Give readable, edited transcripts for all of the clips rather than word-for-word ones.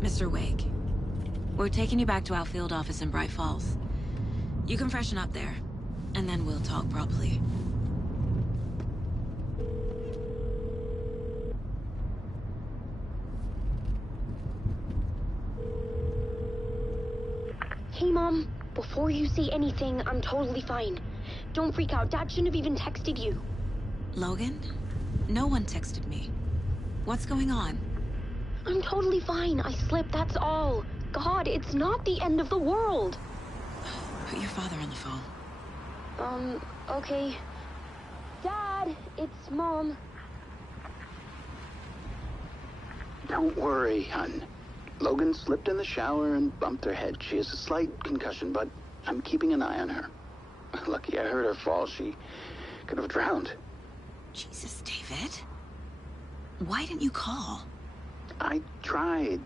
Mr. Wake, we're taking you back to our field office in Bright Falls. You can freshen up there, and then we'll talk properly. Hey, Mom. Before you say anything, I'm totally fine. Don't freak out. Dad shouldn't have even texted you. Logan? No one texted me. What's going on? I'm totally fine. I slipped, that's all. God, it's not the end of the world. Put your father on the phone. Okay. Dad, it's Mom. Don't worry, hun. Logan slipped in the shower and bumped her head. She has a slight concussion, but I'm keeping an eye on her. Lucky I heard her fall. She could have drowned. Jesus, David. Why didn't you call? I tried.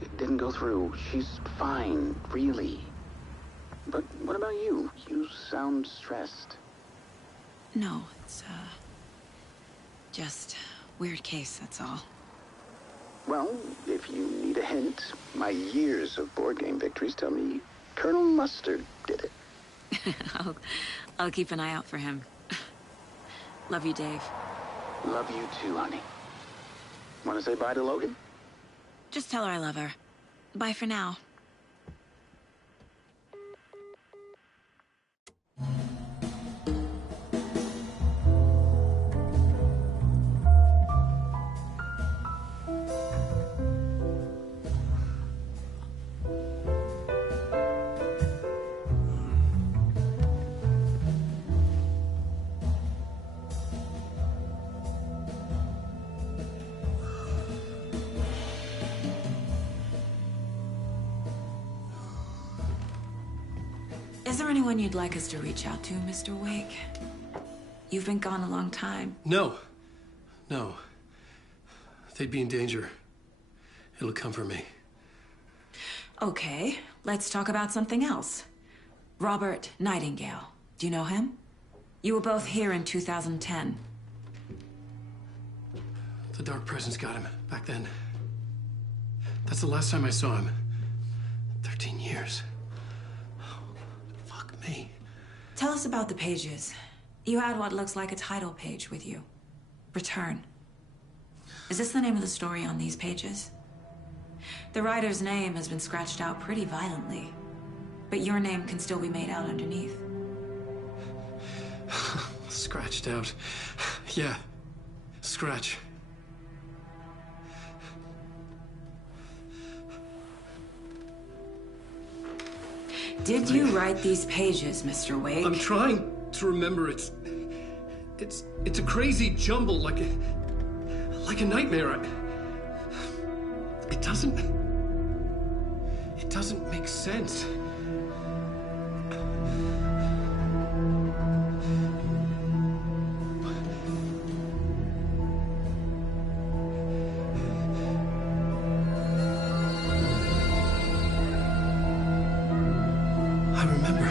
It didn't go through. She's fine, really. But what about you? You sound stressed. No, it's, just weird case, that's all. Well, if you need a hint, my years of board game victories tell me Colonel Mustard did it. I'll keep an eye out for him. Love you, Dave. Love you too, honey. Want to say bye to Logan? Just tell her I love her. Bye for now. Is there anyone you'd like us to reach out to, Mr. Wake? You've been gone a long time. No. They'd be in danger. It'll come for me. Okay, let's talk about something else. Robert Nightingale. Do you know him? You were both here in 2010. The Dark Presence got him back then. That's the last time I saw him. 13 years. Fuck me. Tell us about the pages. You had what looks like a title page with you. Return. Is this the name of the story on these pages? The writer's name has been scratched out pretty violently, but your name can still be made out underneath. Scratched out. Yeah. Scratch. Did you write these pages, Mr. Wake? I'm trying to remember. It's a crazy jumble, like a nightmare. It doesn't make sense. I remember.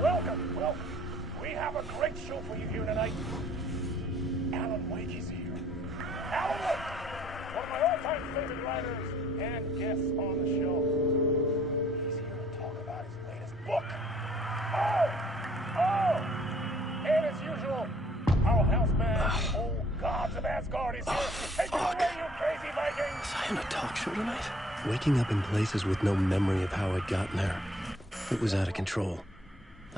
Welcome. We have a great show for you here tonight. Alan Wake is here. Alan Wake, one of my all-time favorite writers and guests on the show. He's here to talk about his latest book. And as usual, our houseman, old gods of Asgard, is here. Take it away, you crazy Vikings! Was I on a talk show tonight? Waking up in places with no memory of how I'd gotten there. It was out of control.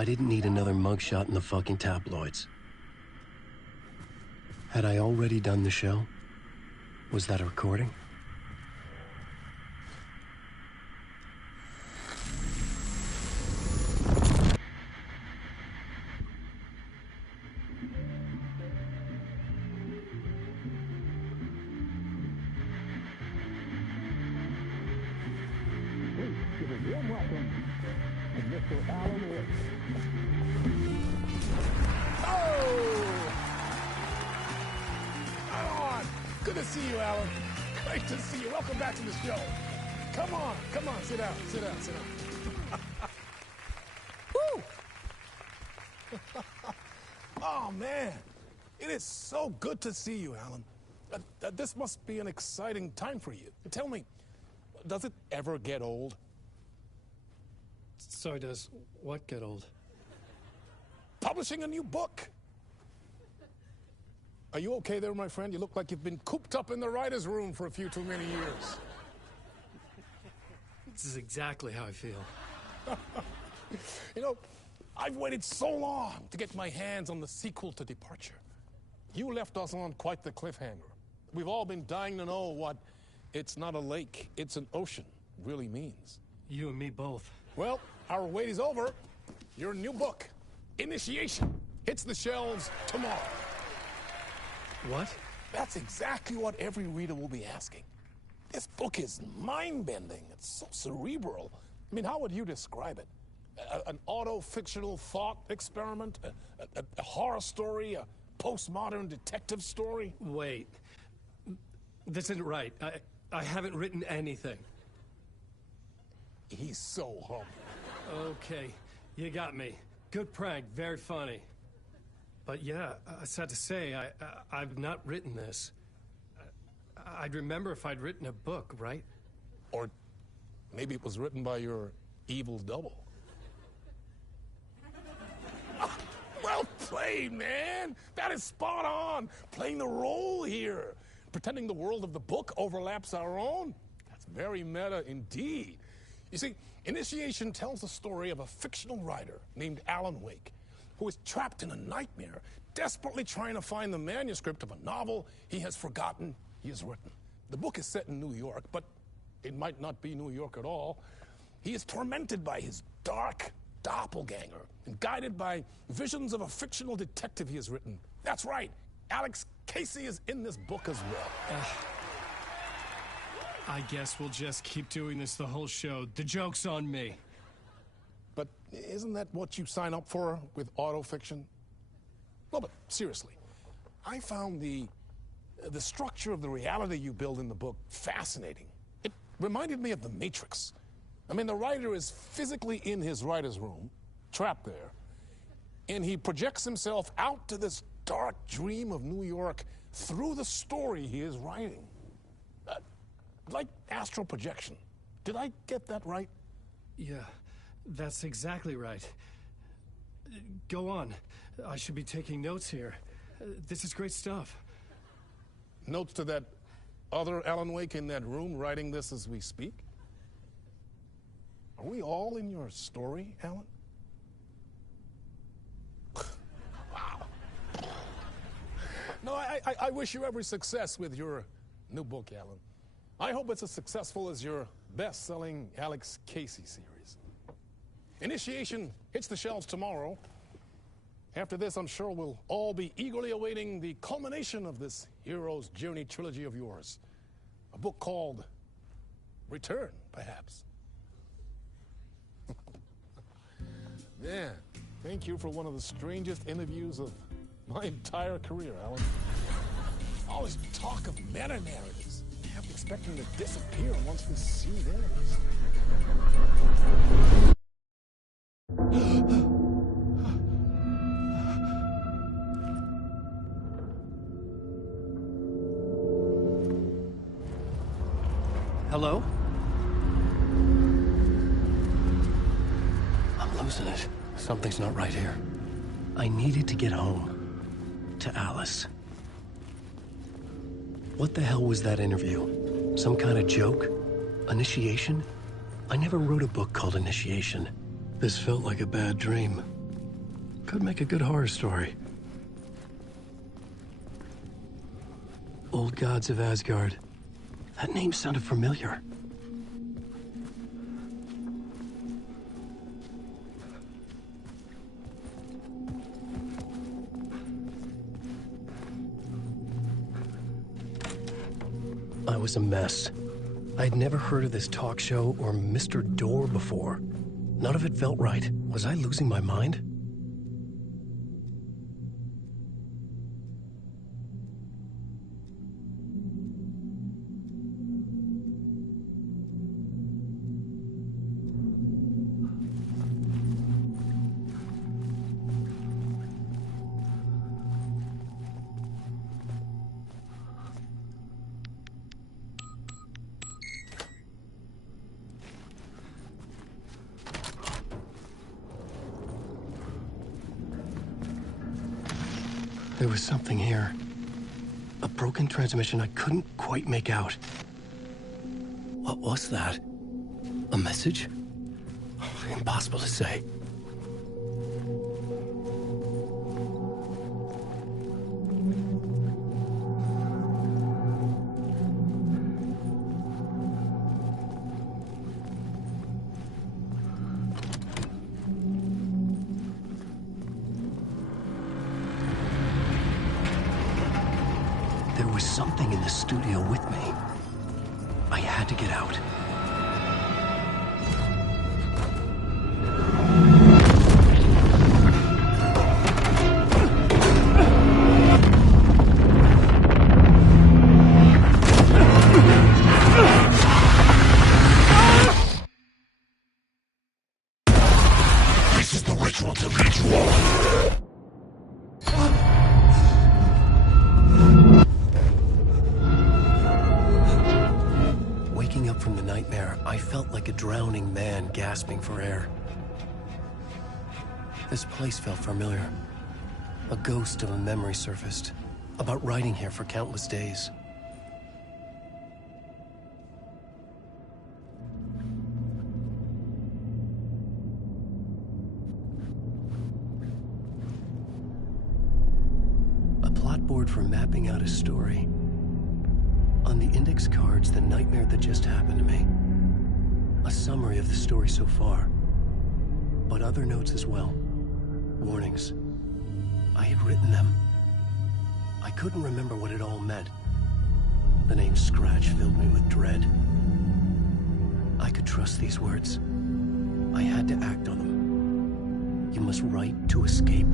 I didn't need another mugshot in the fucking tabloids. Had I already done the show? Was that a recording? welcome to Mr. Alan Wake. Oh! Alan! Good to see you, Alan. Great to see you. Welcome back to the show. Come on, sit down. Woo! Oh, man. It is so good to see you, Alan. This must be an exciting time for you. Tell me, does it ever get old? Sorry, does what get old? Publishing a new book. Are you okay there, my friend? You look like you've been cooped up in the writer's room for a few too many years. This is exactly how I feel. You know, I've waited so long to get my hands on the sequel to Departure. You left us on quite the cliffhanger. We've all been dying to know what "it's not a lake, it's an ocean" really means. You and me both. Well, our wait is over. Your new book, Initiation, hits the shelves tomorrow. What? That's exactly what every reader will be asking. This book is mind-bending. It's so cerebral. I mean, how would you describe it? An auto-fictional thought experiment? A horror story? A postmodern detective story? Wait. This isn't right. I haven't written anything. He's so humble. Okay, you got me. Good prank, very funny. But yeah, sad to say, I've not written this. I'd remember if I'd written a book, right? Or maybe it was written by your evil double. Well played, man. That is spot on. Playing the role here. Pretending the world of the book overlaps our own. That's very meta indeed. You see, Initiation tells the story of a fictional writer named Alan Wake, who is trapped in a nightmare, desperately trying to find the manuscript of a novel he has forgotten he has written. The book is set in New York, but it might not be New York at all. He is tormented by his dark doppelganger and guided by visions of a fictional detective he has written. That's right, Alex Casey is in this book as well. I guess we'll just keep doing this the whole show. The joke's on me. But isn't that what you sign up for with autofiction? No, but seriously, I found the structure of the reality you build in the book fascinating. It reminded me of The Matrix. I mean, the writer is physically in his writer's room, trapped there, and he projects himself out to this dark dream of New York through the story he is writing. Like astral projection. Did I get that right? Yeah, that's exactly right. Go on. I should be taking notes here. This is great stuff. Notes to that other Alan Wake in that room writing this as we speak? Are we all in your story, Alan? Wow. No, I wish you every success with your new book, Alan. I hope it's as successful as your best-selling Alex Casey series. Initiation hits the shelves tomorrow. After this, I'm sure we'll all be eagerly awaiting the culmination of this hero's journey trilogy of yours. A book called Return, perhaps. Man, thank you for one of the strangest interviews of my entire career, Alan. All this talk of meta-narratives. I'm expecting to disappear once the scene ends. Hello? I'm losing it. Something's not right here. I needed to get home. To Alice. What the hell was that interview? Some kind of joke? Initiation? I never wrote a book called Initiation. This felt like a bad dream. Could make a good horror story. Old Gods of Asgard. That name sounded familiar. I was a mess. I'd never heard of this talk show or Mr. Door before. None of it felt right. Was I losing my mind? There was something here. A broken transmission I couldn't quite make out. What was that? A message? Impossible to say. There was something in the studio with me. I had to get out. This is the ritual to lead you on. Waking up from the nightmare, I felt like a drowning man gasping for air. This place felt familiar. A ghost of a memory surfaced, about riding here for countless days. A plot board for mapping out a story. On the index cards, the nightmare that just happened to me. A summary of the story so far. But other notes as well. Warnings. I had written them. I couldn't remember what it all meant. The name Scratch filled me with dread. I could trust these words. I had to act on them. You must write to escape.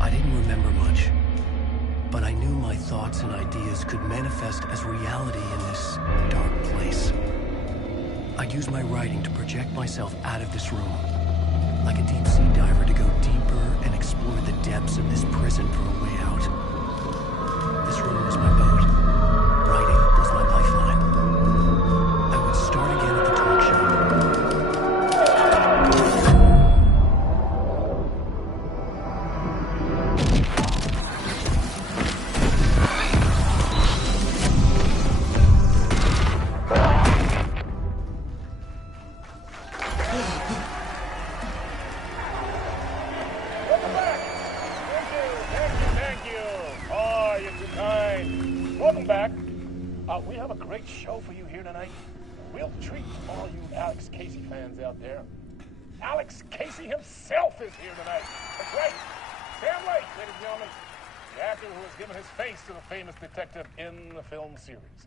I didn't remember much, but I knew my thoughts and ideas could manifest as reality in this dark place. I'd use my writing to project myself out of this room, like a deep sea diver to go deeper and explore the depths of this prison for a way out. This room was my boat. Writing was my lifeline. I would start again at the talk show. Welcome back. We have a great show for you here tonight. We'll treat all you Alex Casey fans out there. Alex Casey himself is here tonight. That's right. Sam Lake, ladies and gentlemen. The actor who has given his face to the famous detective in the film series.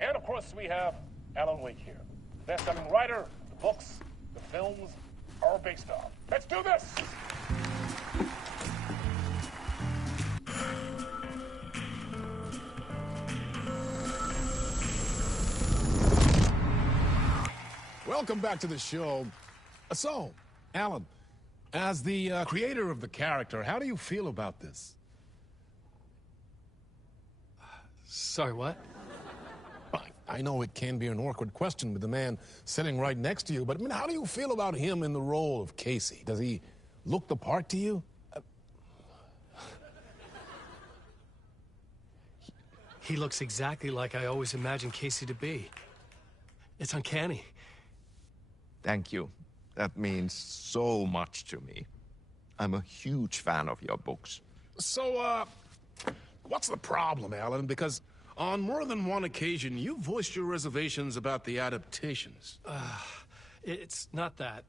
And of course, we have Alan Wake here. Best-selling writer, the books, the films are based off. Let's do this! Welcome back to the show. So, Alan, as the creator of the character, how do you feel about this? Sorry, what? I know it can be an awkward question with the man sitting right next to you, but I mean, how do you feel about him in the role of Casey? Does he look the part to you? He looks exactly like I always imagined Casey to be. It's uncanny. Thank you. That means so much to me. I'm a huge fan of your books. So, what's the problem, Alan? Because on more than one occasion, you voiced your reservations about the adaptations. It's not that.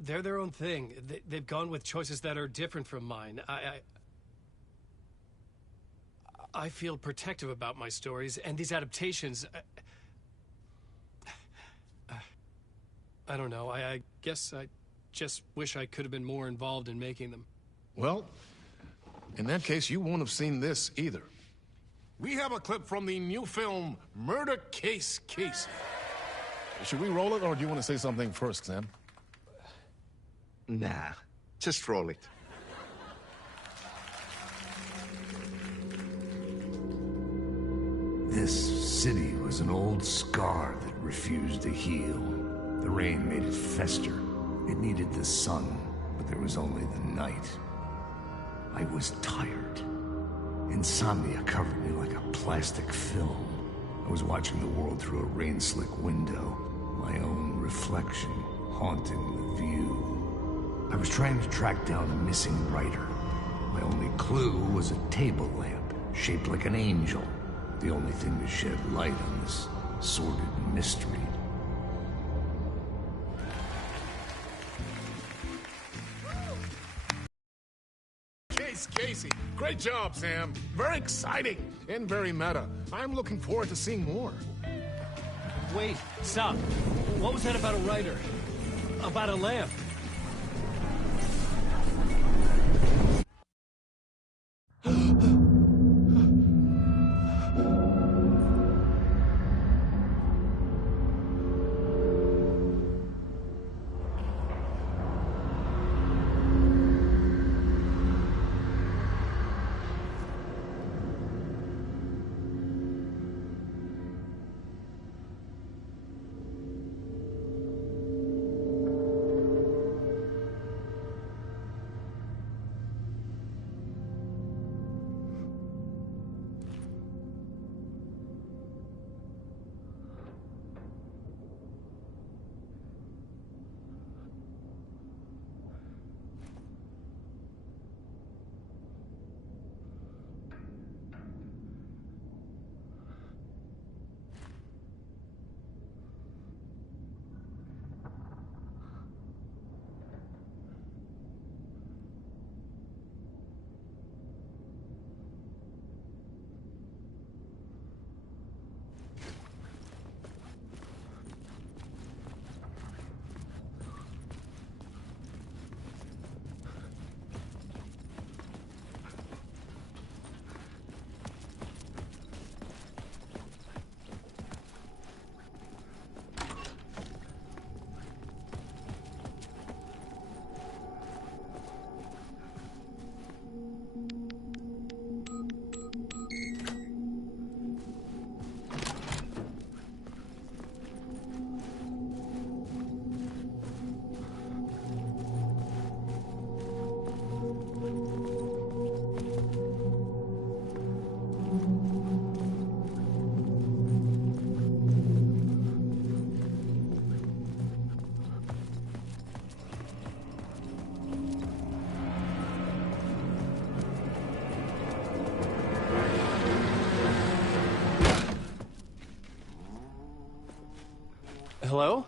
They're their own thing. They've gone with choices that are different from mine. I feel protective about my stories, and these adaptations... I don't know. I guess I just wish I could have been more involved in making them. Well, in that case, you won't have seen this either. We have a clip from the new film, Murder Case Casey. Should we roll it, or do you want to say something first, Sam? Nah, just roll it. This city was an old scar that refused to heal. The rain made it fester. It needed the sun, but there was only the night. I was tired. Insomnia covered me like a plastic film. I was watching the world through a rain-slick window, my own reflection haunting the view. I was trying to track down a missing writer. My only clue was a table lamp, shaped like an angel. The only thing to shed light on this sordid mystery. Casey. Great job, Sam. Very exciting and very meta. I'm looking forward to seeing more. Wait, stop. What was that about a writer? About a lamp? Hello?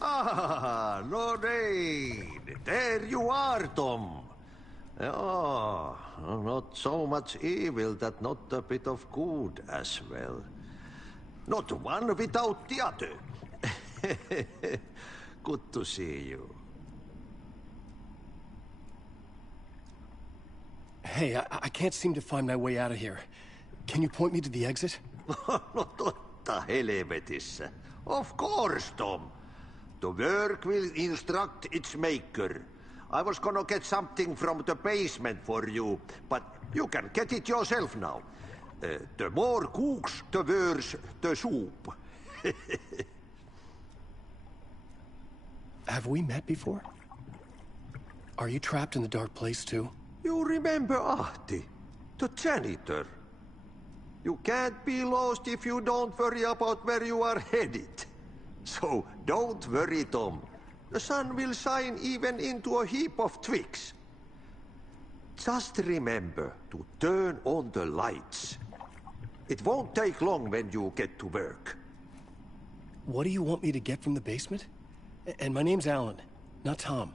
Ah, Lorraine! There you are, Tom. Oh, not so much evil that not a bit of good as well. Not one without the other. Good to see you. Hey, I can't seem to find my way out of here. Can you point me to the exit? No totta helvetissä. Of course, Tom. The work will instruct its maker. I was gonna get something from the basement for you, but you can get it yourself now. The more cooks, the worse the soup. Have we met before? Are you trapped in the dark place too? You remember Ahti, the janitor? You can't be lost if you don't worry about where you are headed. So don't worry, Tom. The sun will shine even into a heap of twigs. Just remember to turn on the lights. It won't take long when you get to work. What do you want me to get from the basement? And my name's Alan, not Tom.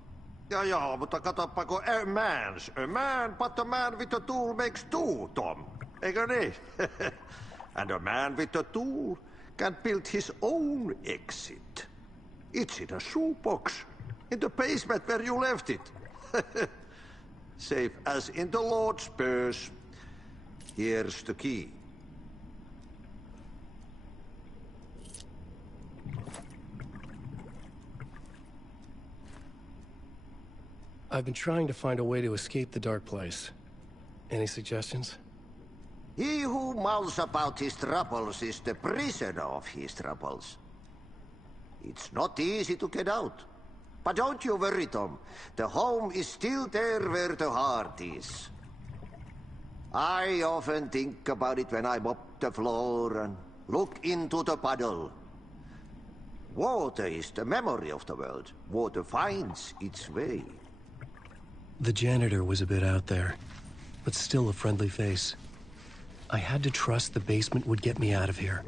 Ja, mutta katsoppa, a man, but a man with a tool makes two, Tom. Eikö niin? And a man with a tool can build his own exit. It's in a shoebox, in the basement where you left it. Safe as in the Lord's purse. Here's the key. I've been trying to find a way to escape the dark place. Any suggestions? He who mouths about his troubles is the prisoner of his troubles. It's not easy to get out. But don't you worry, Tom. The home is still there where the heart is. I often think about it when I mop the floor and look into the puddle. Water is the memory of the world. Water finds its way. The janitor was a bit out there, but still a friendly face. I had to trust the basement would get me out of here.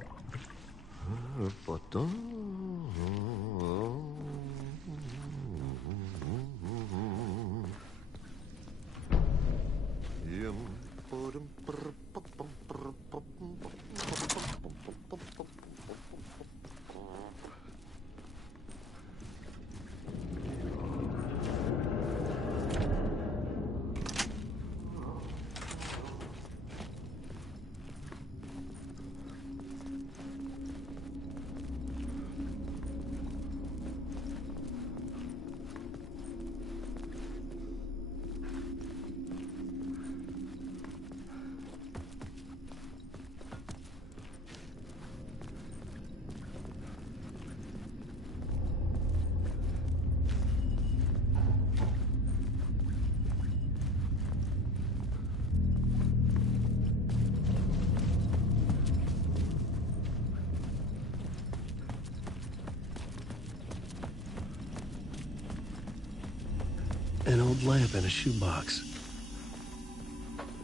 An old lamp in a shoebox.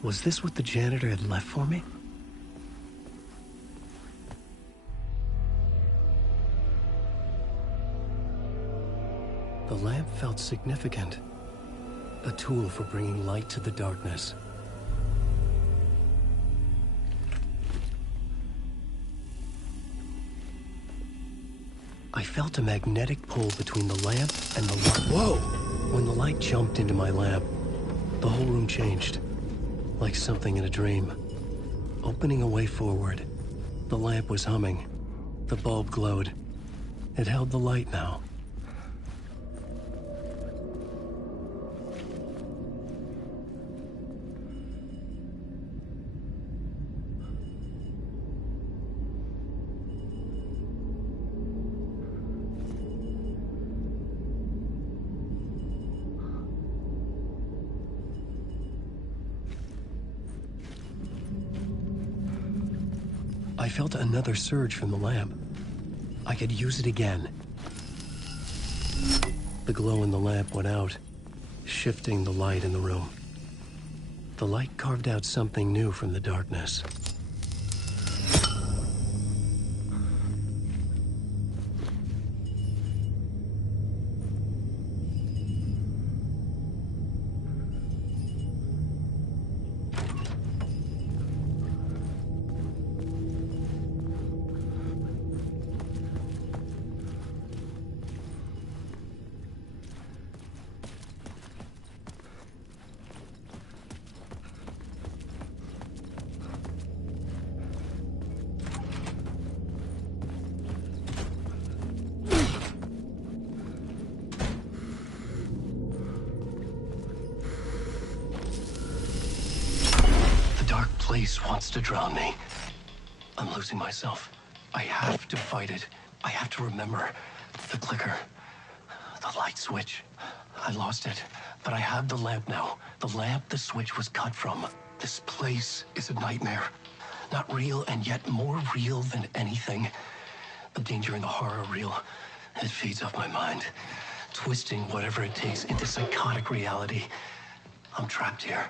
Was this what the janitor had left for me? The lamp felt significant. A tool for bringing light to the darkness. I felt a magnetic pull between the lamp and the light. Whoa! When the light jumped into my lamp, the whole room changed. Like something in a dream. Opening a way forward. The lamp was humming. The bulb glowed. It held the light now. I felt another surge from the lamp. I could use it again. The glow in the lamp went out, shifting the light in the room. The light carved out something new from the darkness. place wants to drown me. I'm losing myself. I have to fight it. I have to remember. The clicker. The light switch. I lost it. But I have the lamp now. The lamp the switch was cut from. This place is a nightmare. Not real, and yet more real than anything. The danger and the horror real. It feeds off my mind. Twisting whatever it takes into psychotic reality. I'm trapped here.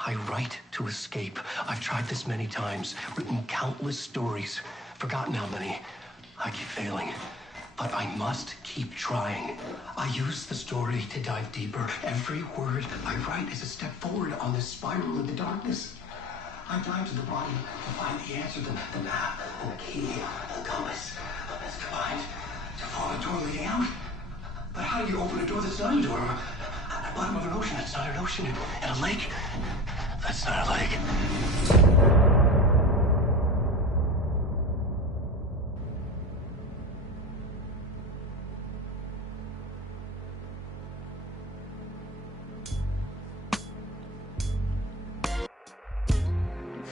I write to escape. I've tried this many times, written countless stories, forgotten how many. I keep failing, but I must keep trying. I use the story to dive deeper. Every word I write is a step forward on this spiral in the darkness. I dive to the body to find the answer, the map, and the key, and the compass. It's combined to form a door leading out. But how do you open a door that's not a door? At the bottom of an ocean that's not an ocean, and a lake that's not a lake.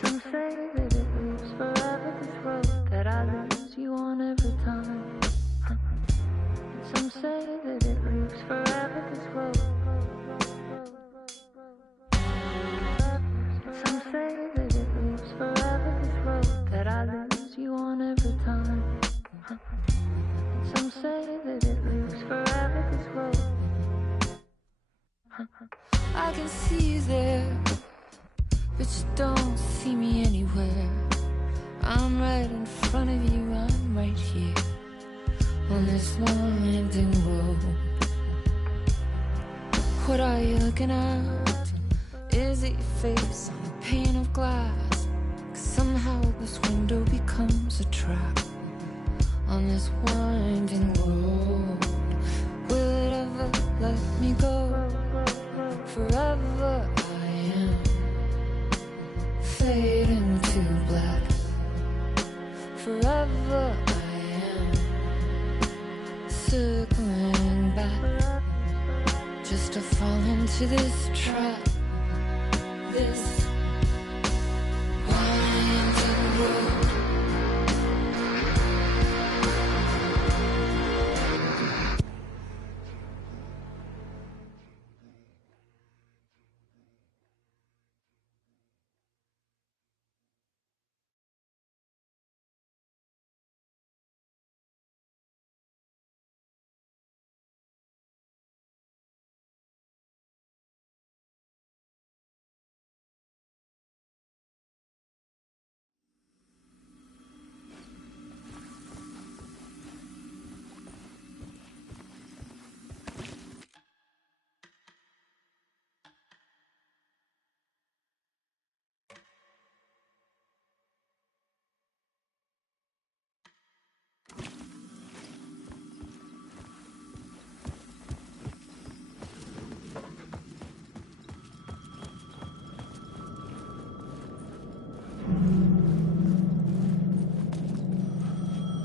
Some say that it lives forever, this road that I lose you on every time. Some say that it lives forever, this road. Some say that it lives forever, this road that I lose you on every time. Some say that it lives forever, this road. I can see you there, but you don't see me anywhere. I'm right in front of you, I'm right here on this winding road. What are you looking at? Is it your face on a pane of glass? 'Cause somehow this window becomes a trap on this winding road. Will it ever let me go? Forever I am fading to black. Forever I am circling back, just to fall into this trap, this winding road.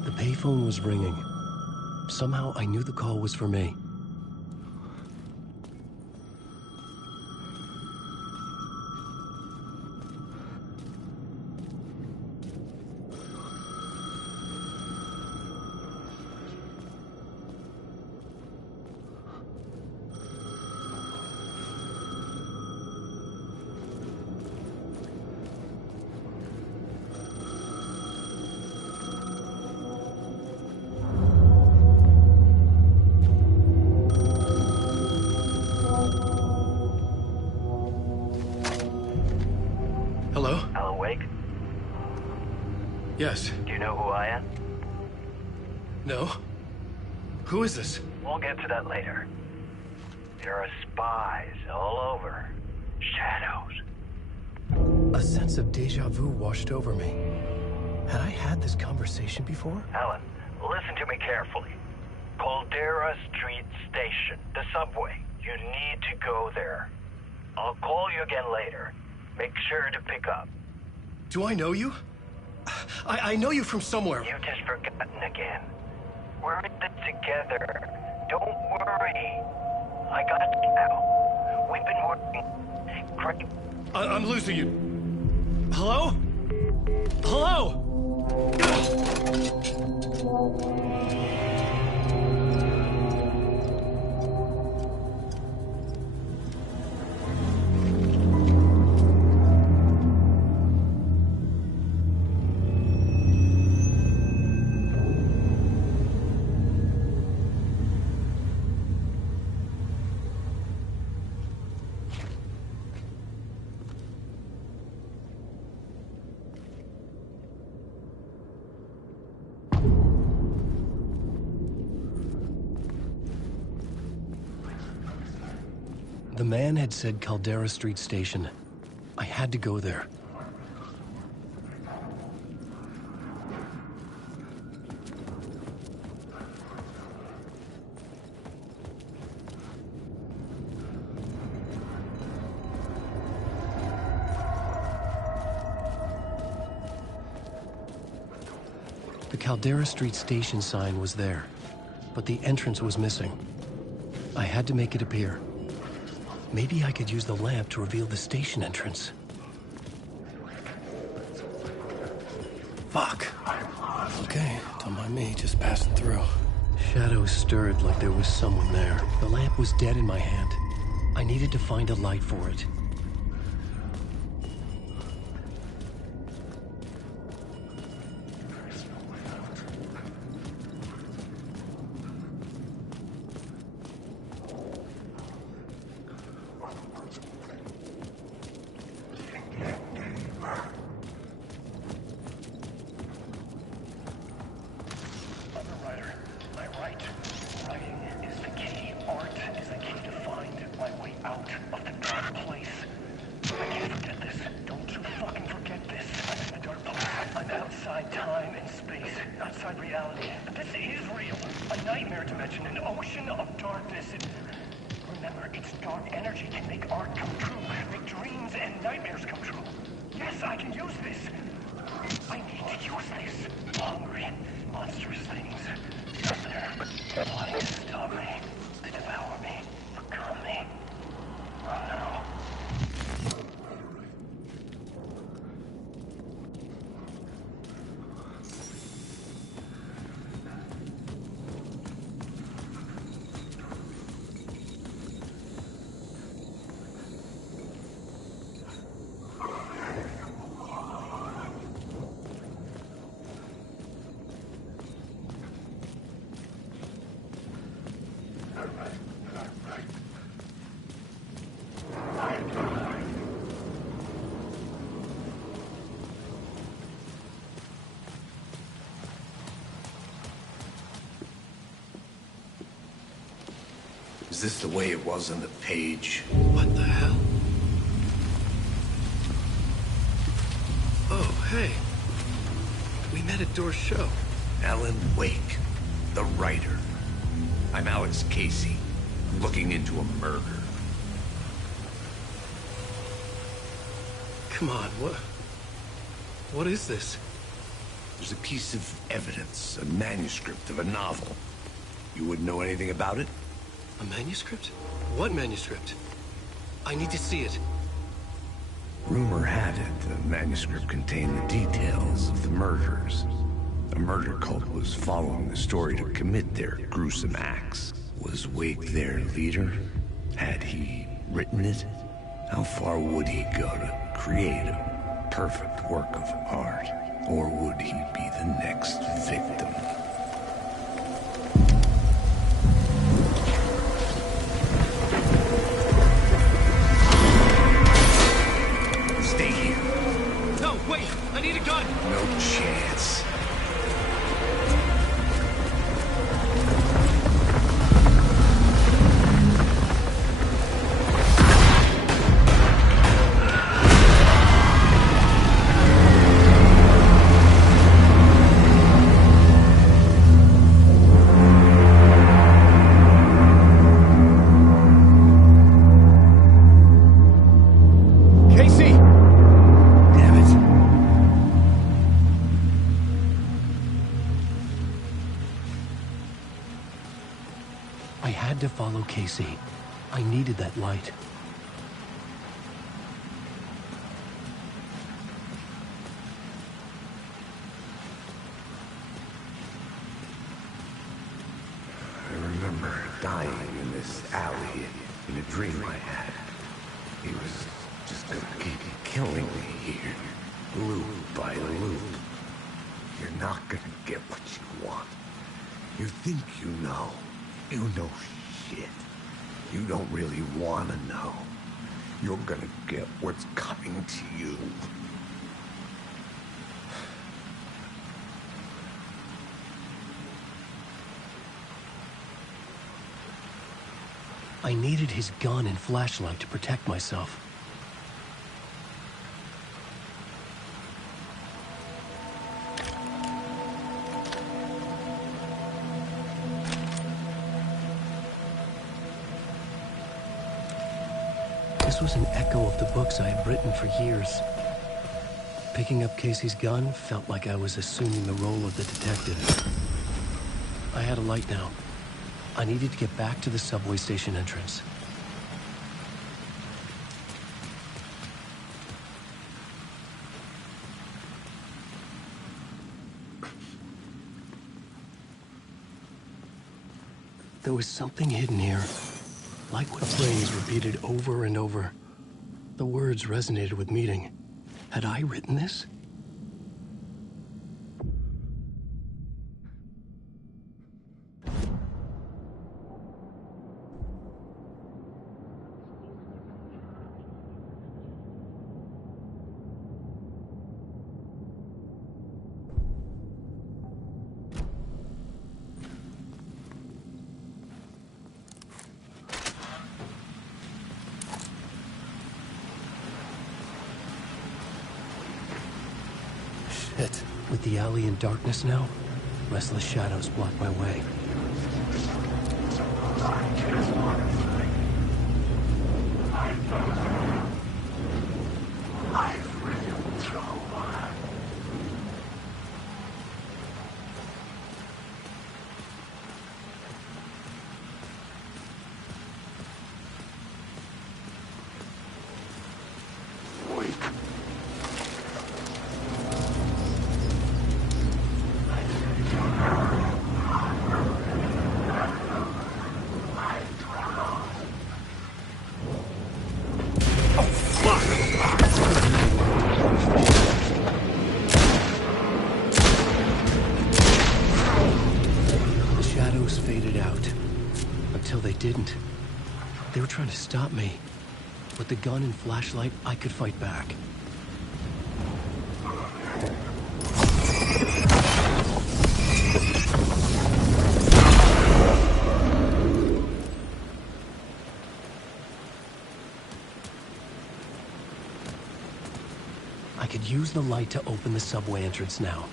The payphone was ringing. Somehow I knew the call was for me. Hello? Alan Wake? Yes. Do you know who I am? No? Who is this? We'll get to that later. There are spies all over. Shadows. A sense of deja vu washed over me. Had I had this conversation before? Alan, listen to me carefully. Caldera Street Station, the subway. You need to go there. I'll call you again later. Make sure to pick up. Do I know you? I know you from somewhere. You've just forgotten again. We're in this together. Don't worry. I got you now. We've been working. Great. I'm losing you. Hello? Hello? The man had said Caldera Street Station. I had to go there. The Caldera Street Station sign was there, but the entrance was missing. I had to make it appear. Maybe I could use the lamp to reveal the station entrance. Fuck. Okay, don't mind me, just passing through. Shadows stirred like there was someone there. The lamp was dead in my hand. I needed to find a light for it. Is this the way it was on the page? What the hell? Oh, hey. We met at Door's show. Alan Wake, the writer. I'm Alex Casey. I'm looking into a murder. Come on, what is this? There's a piece of evidence, a manuscript of a novel. You wouldn't know anything about it? A manuscript? What manuscript? I need to see it. Rumor had it the manuscript contained the details of the murders. A murder cult was following the story to commit their gruesome acts. Was Wake their leader? Had he written it? How far would he go to create a perfect work of art? Or would he be the next victim? Stay here. No, wait! I need a gun! No chance. To follow Casey. I needed that light. dying in this alley in a dream I had. He was just gonna keep killing me here, loop by loop. You're not gonna get what you want. You think you know. You know shit. You don't really wanna know. You're gonna get what's coming to you. I needed his gun and flashlight to protect myself. This was an echo of the books I had written for years. Picking up Casey's gun felt like I was assuming the role of the detective. I had a light now. I needed to get back to the subway station entrance. There was something hidden here. Like what phrase repeated over and over. The words resonated with meaning. Had I written this? With the alley in darkness now, restless shadows block my way. Didn't. They were trying to stop me. With the gun and flashlight, I could fight back. I could use the light to open the subway entrance now.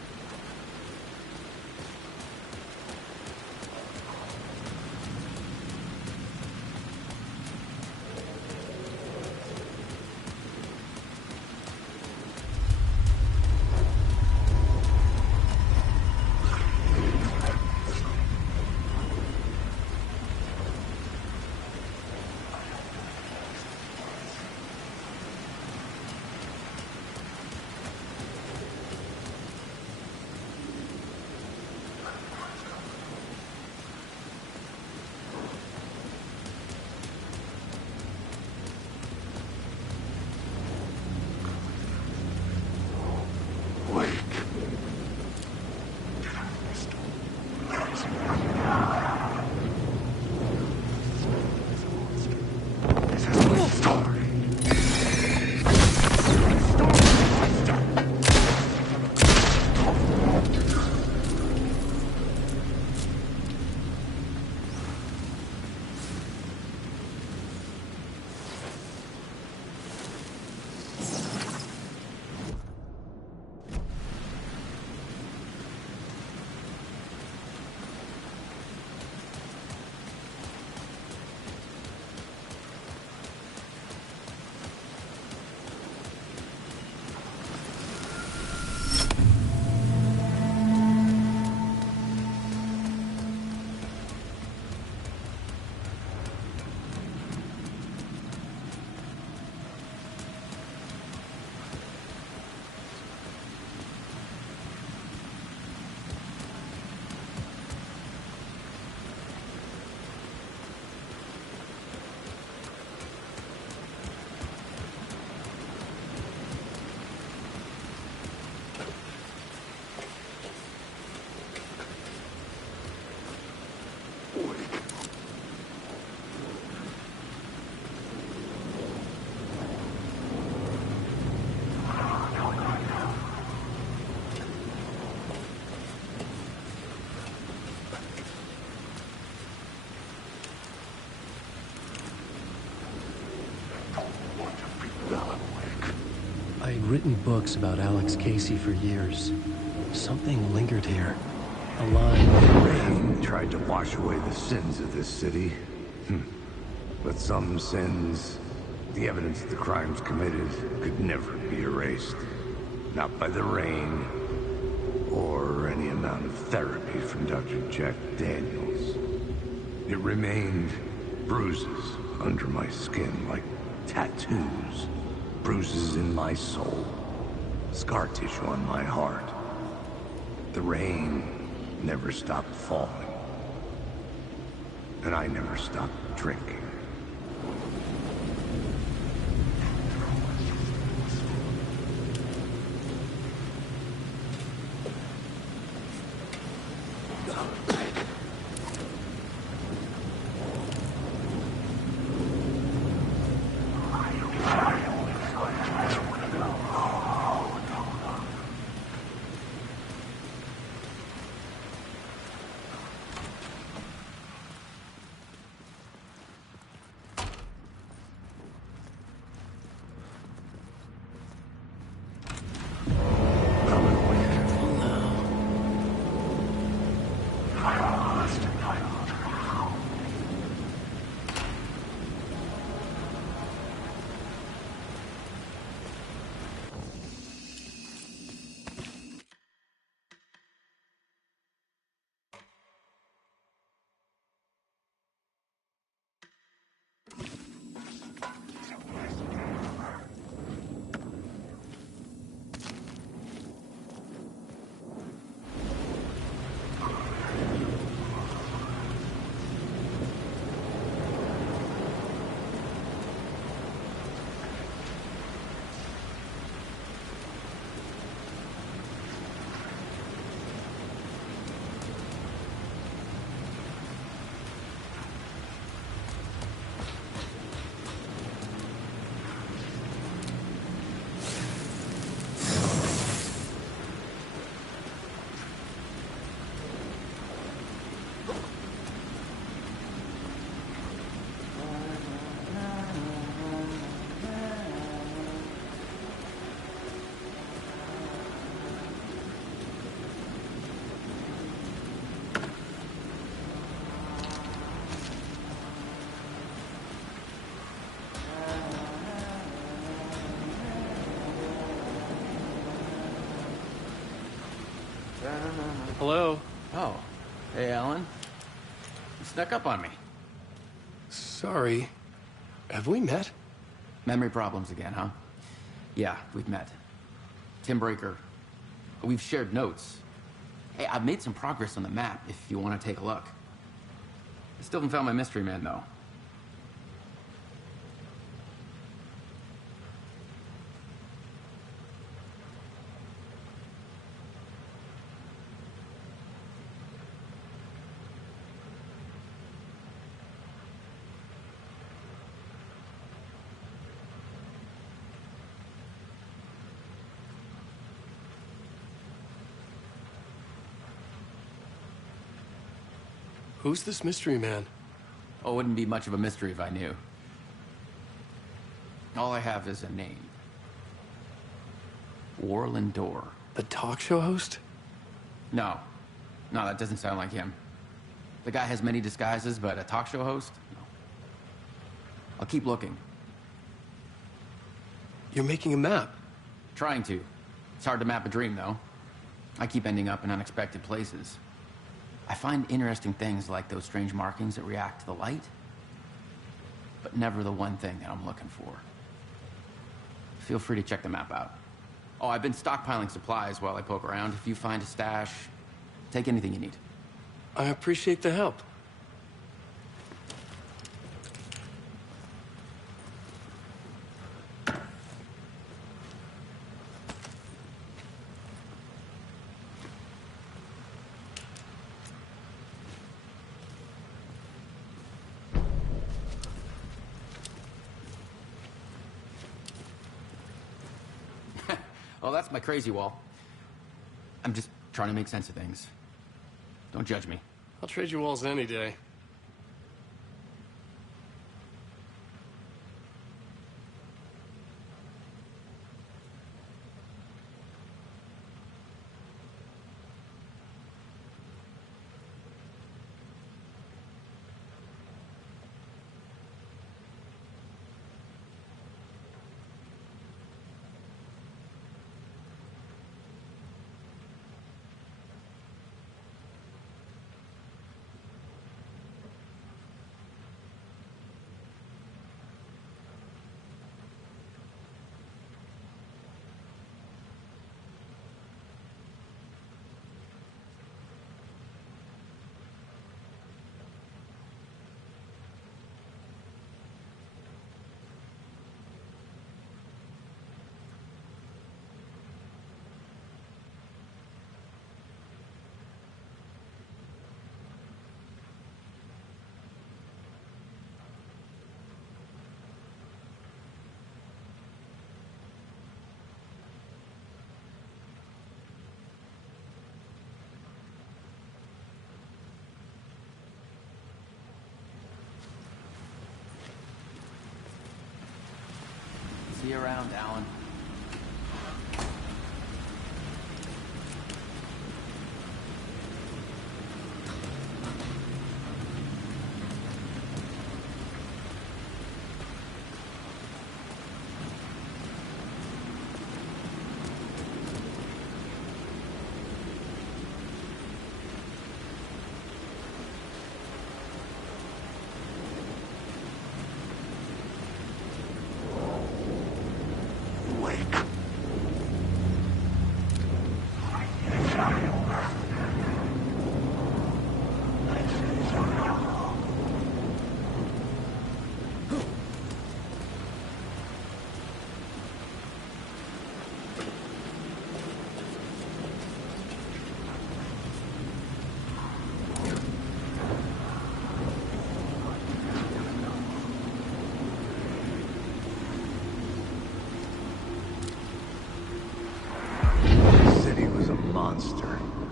I'd written books about Alex Casey for years. Something lingered here. A line. Rain tried to wash away the sins of this city. But some sins, the evidence of the crimes committed, could never be erased. Not by the rain, or any amount of therapy from Dr. Jack Daniels. It remained bruises under my skin, like tattoos. Bruises in my soul. Scar tissue on my heart. The rain never stopped falling. And I never stopped drinking. Hello? Oh. Hey, Alan. You snuck up on me. Sorry. Have we met? Memory problems again, huh? Yeah, we've met. Tim Breaker. We've shared notes. Hey, I've made some progress on the map if you want to take a look. I still haven't found my mystery man, though. Who's this mystery man? Oh, it wouldn't be much of a mystery if I knew. All I have is a name. Warlin Door. The talk show host? No. No, that doesn't sound like him. The guy has many disguises, but a talk show host? No. I'll keep looking. You're making a map? Trying to. It's hard to map a dream, though. I keep ending up in unexpected places. I find interesting things like those strange markings that react to the light, but never the one thing that I'm looking for. Feel free to check the map out. Oh, I've been stockpiling supplies while I poke around. If you find a stash, take anything you need. I appreciate the help. Oh, that's my crazy wall. I'm just trying to make sense of things. Don't judge me. I'll trade you walls any day. See you around, Alan.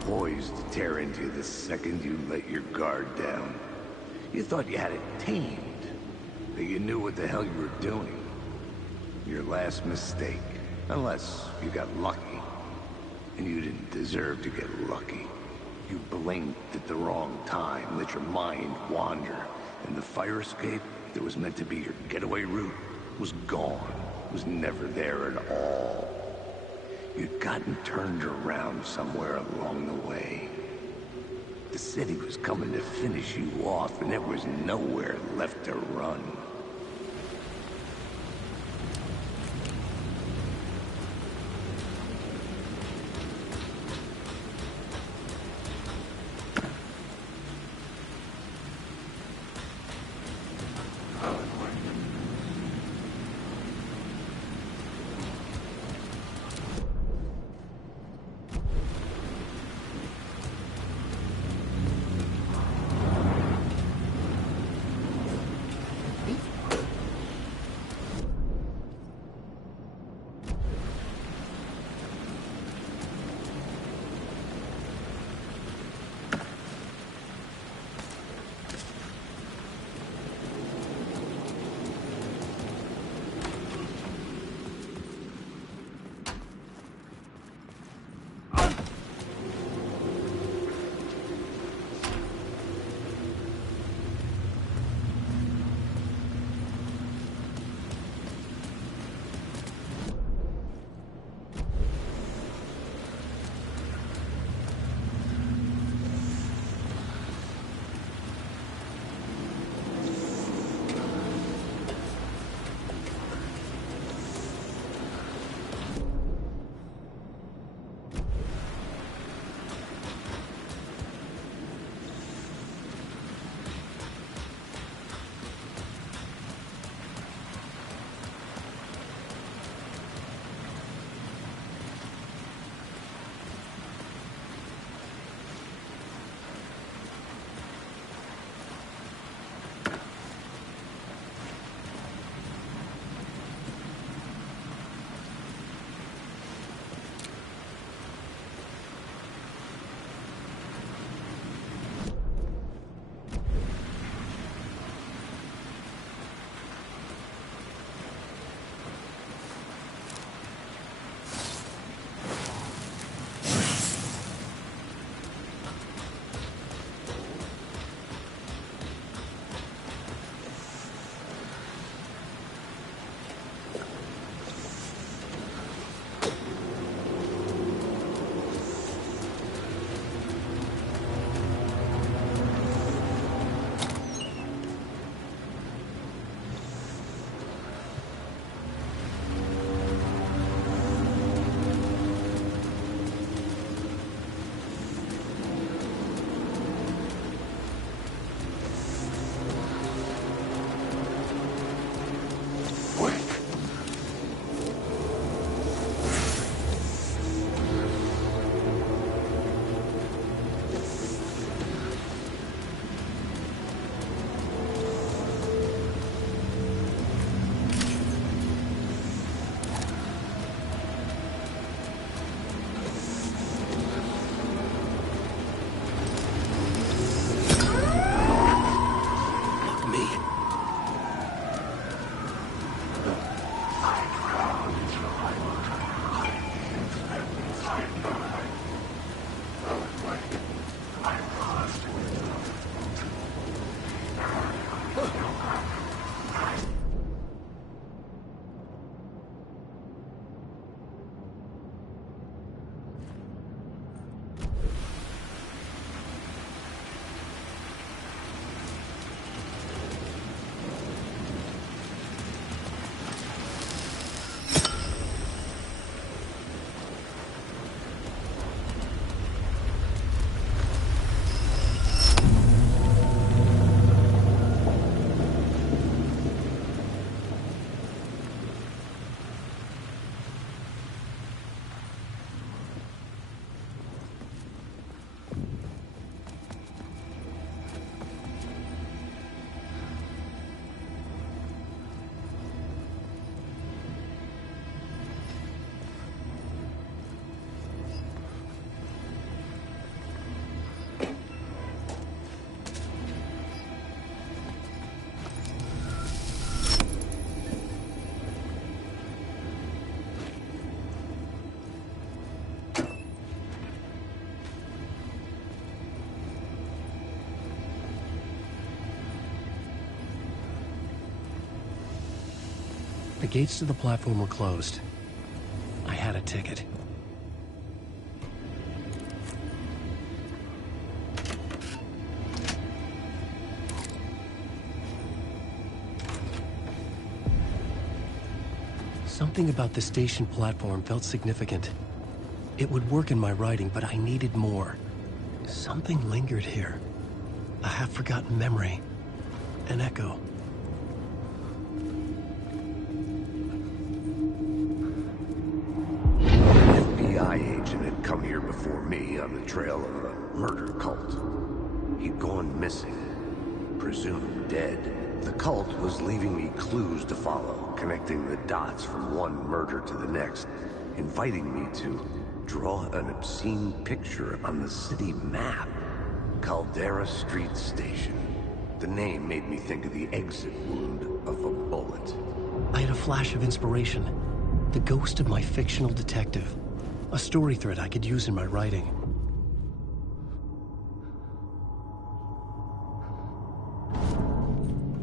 Poised to tear into you the second you let your guard down. You thought you had it tamed, that you knew what the hell you were doing. Your last mistake, unless you got lucky. And you didn't deserve to get lucky. You blinked at the wrong time, let your mind wander, and the fire escape that was meant to be your getaway route was gone, was never there at all. You'd gotten turned around somewhere along the way. The city was coming to finish you off, and there was nowhere left to run. The gates to the platform were closed. I had a ticket. Something about the station platform felt significant. It would work in my writing, but I needed more. Something lingered here. A half-forgotten memory. An echo. An FBI agent had come here before me on the trail of a murder cult. He'd gone missing, presumed dead. The cult was leaving me clues to follow, connecting the dots from one murder to the next, inviting me to draw an obscene picture on the city map. Caldera Street Station. The name made me think of the exit wound of a bullet. I had a flash of inspiration. The ghost of my fictional detective. A story thread I could use in my writing.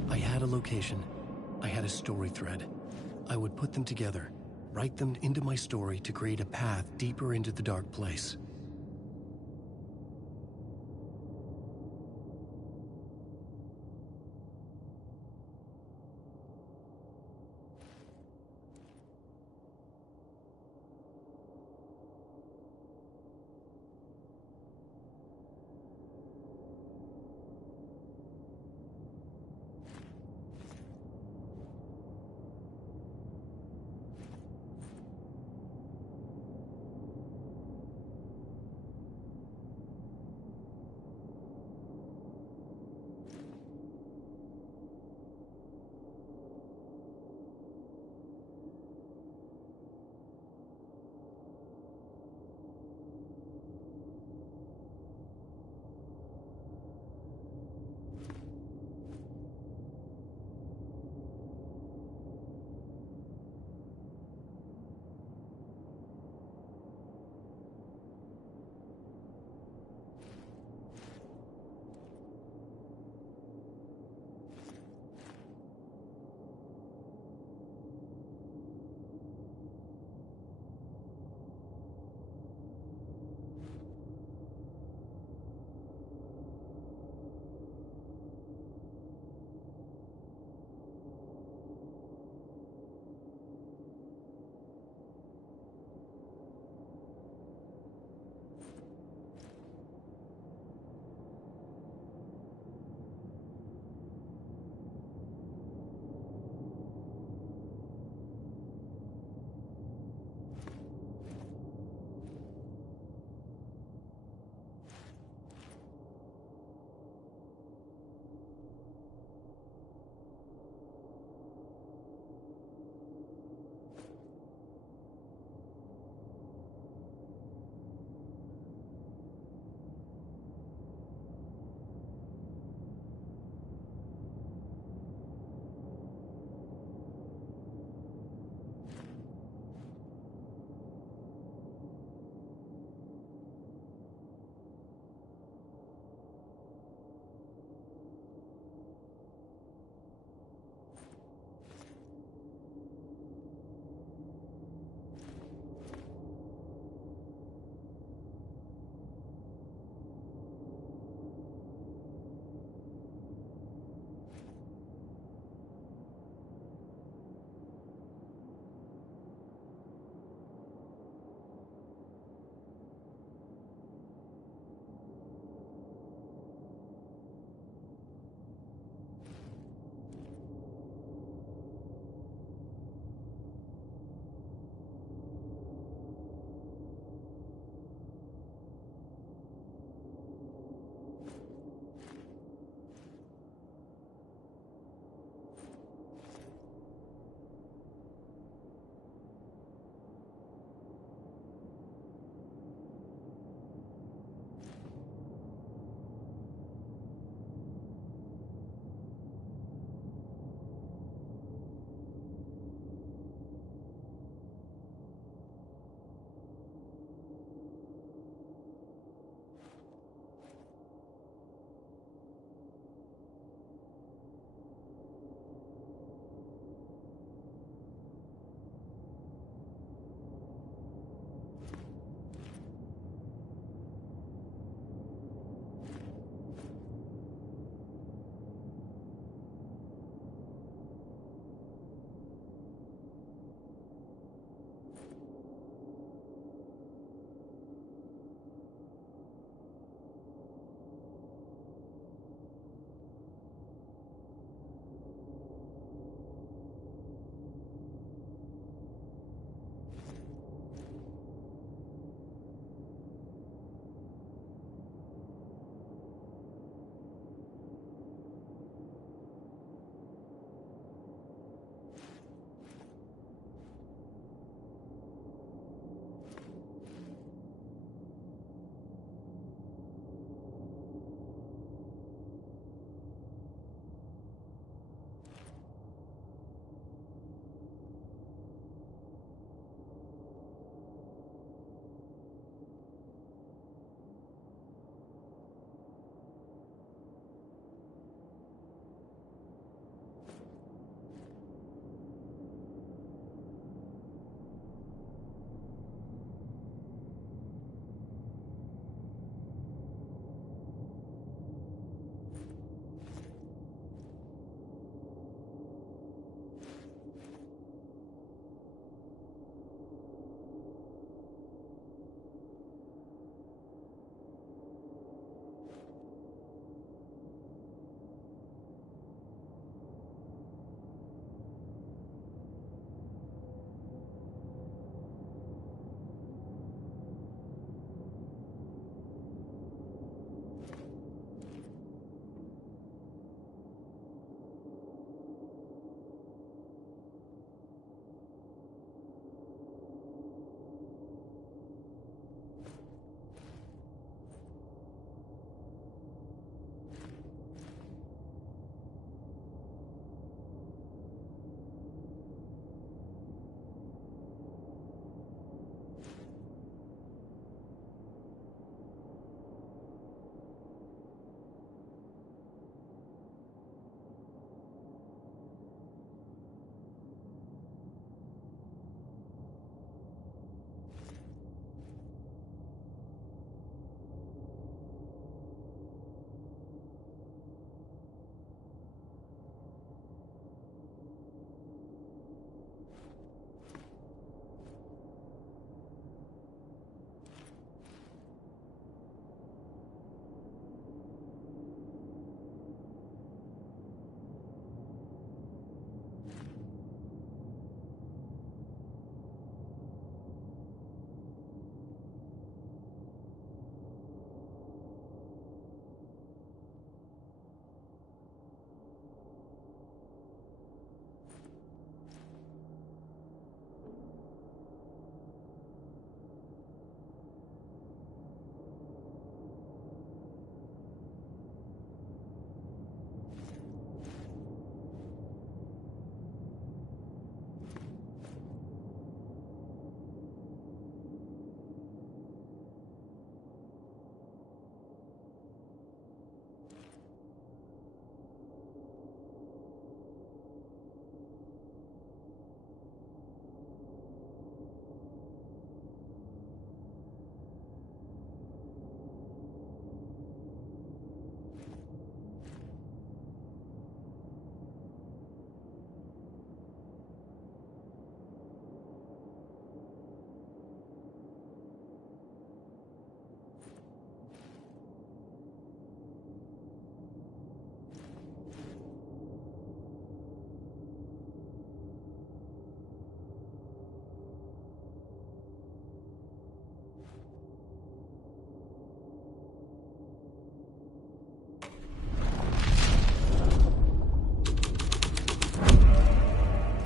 I had a location. I had a story thread. I would put them together, write them into my story to create a path deeper into the dark place.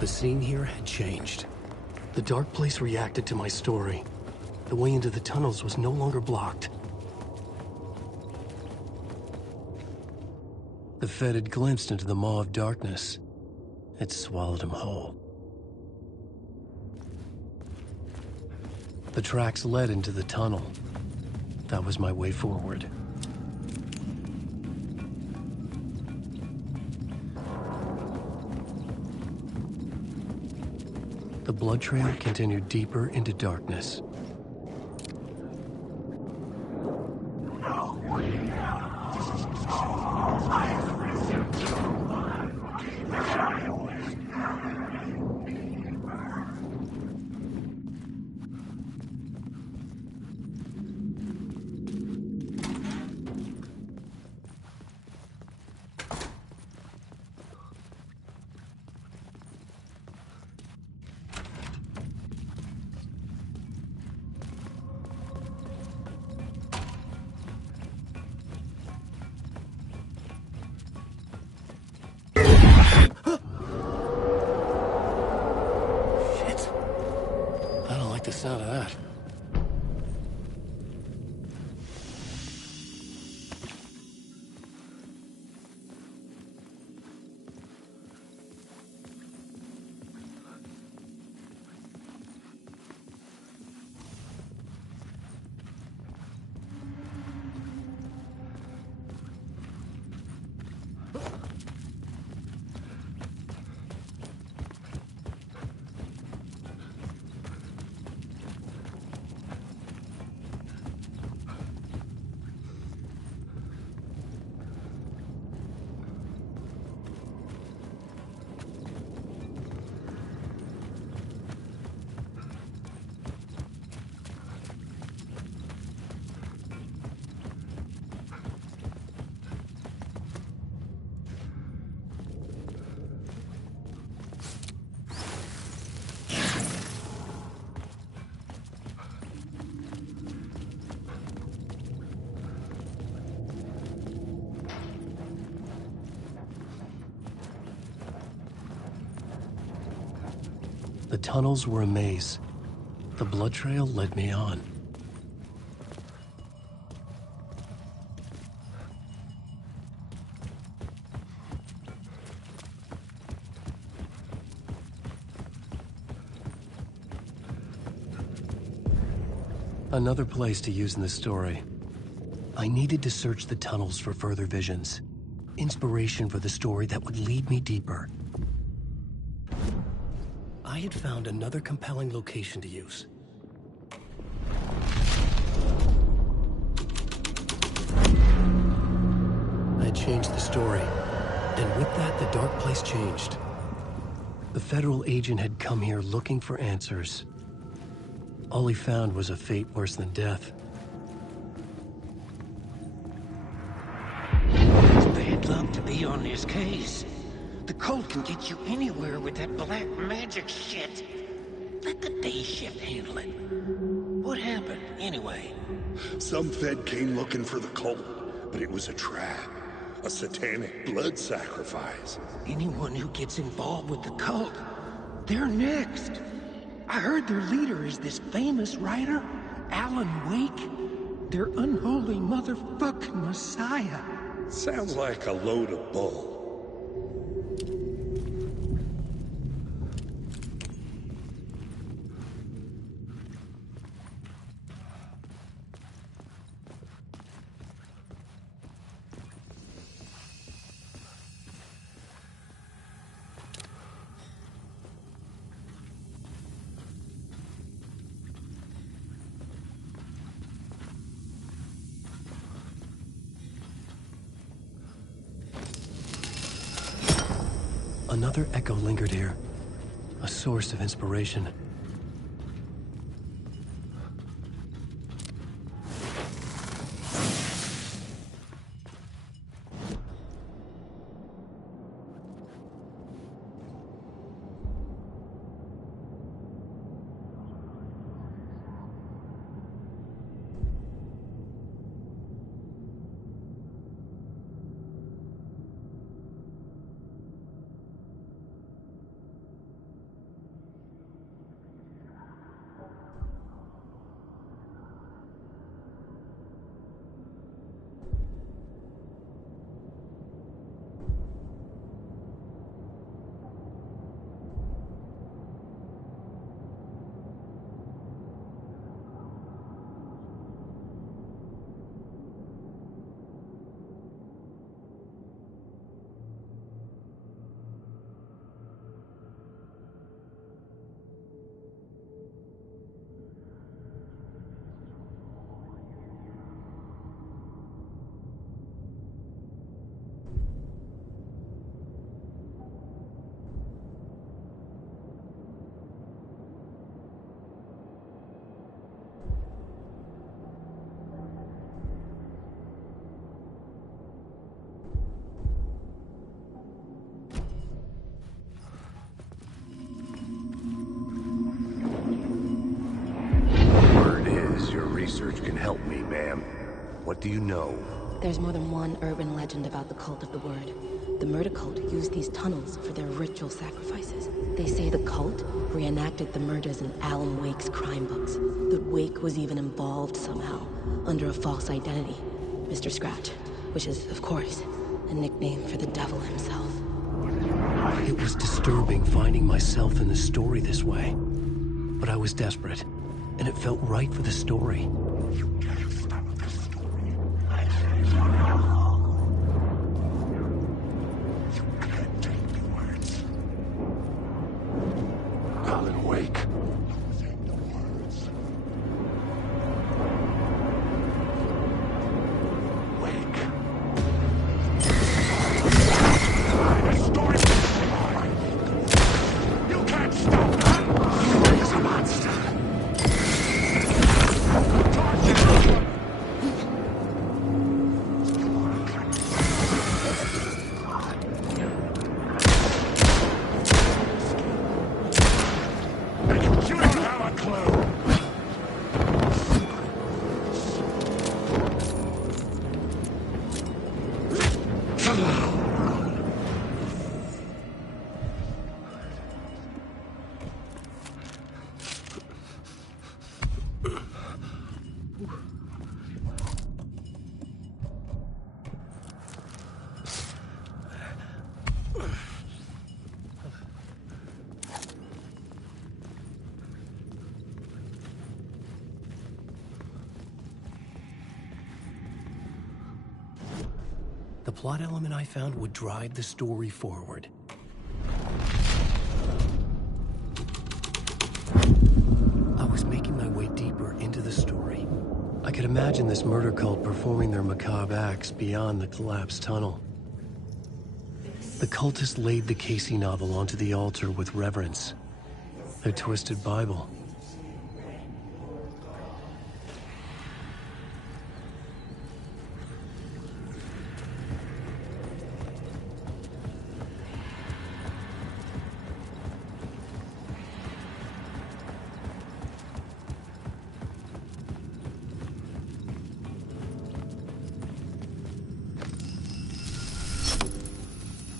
The scene here had changed. The dark place reacted to my story. The way into the tunnels was no longer blocked. The Fed had glimpsed into the maw of darkness. It swallowed him whole. The tracks led into the tunnel. That was my way forward. The blood trail continued deeper into darkness. The sound of that. The tunnels were a maze. The blood trail led me on. Another place to use in the story. I needed to search the tunnels for further visions. Inspiration for the story that would lead me deeper. I had found another compelling location to use. I had changed the story, and with that, the dark place changed. The federal agent had come here looking for answers. All he found was a fate worse than death. It's bad luck to be on this case. The cult can get you anywhere with that black magic shit. Let the day shift handle it. What happened, anyway? Some Fed came looking for the cult, but it was a trap. A satanic blood sacrifice. Anyone who gets involved with the cult, they're next. I heard their leader is this famous writer, Alan Wake. Their unholy motherfucking messiah. Sounds like a load of bull. Another echo lingered here, a source of inspiration. Help me, ma'am. What do you know? There's more than one urban legend about the Cult of the Word. The murder cult used these tunnels for their ritual sacrifices. They say the cult reenacted the murders in Alan Wake's crime books. That Wake was even involved somehow, under a false identity. Mr. Scratch, which is, of course, a nickname for the devil himself. It was disturbing finding myself in the story this way. But I was desperate, and it felt right for the story. Alan Wake. The plot element I found would drive the story forward. I was making my way deeper into the story. I could imagine this murder cult performing their macabre acts beyond the collapsed tunnel. The cultists laid the Casey novel onto the altar with reverence. Their twisted Bible.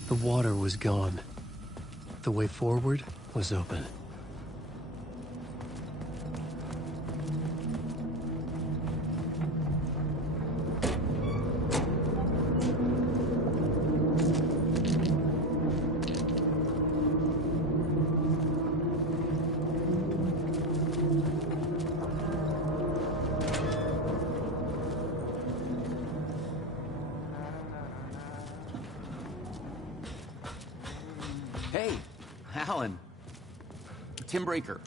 The water was gone. The way forward was open. Hey, Alan. Tim Breaker,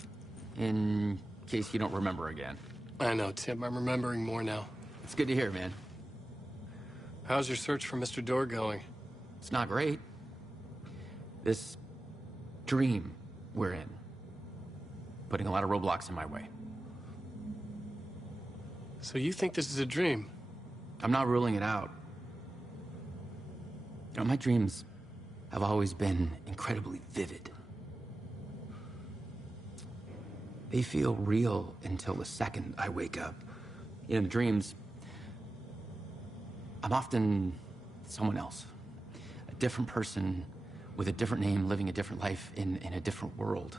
in case you don't remember again. I know, Tim. I'm remembering more now. It's good to hear, man. How's your search for Mr. Door going? It's not great. This dream we're in, putting a lot of roadblocks in my way. So you think this is a dream? I'm not ruling it out. You know, my dreams have always been incredibly vivid. They feel real until the second I wake up. In dreams, I'm often someone else. A different person with a different name, living a different life in a different world.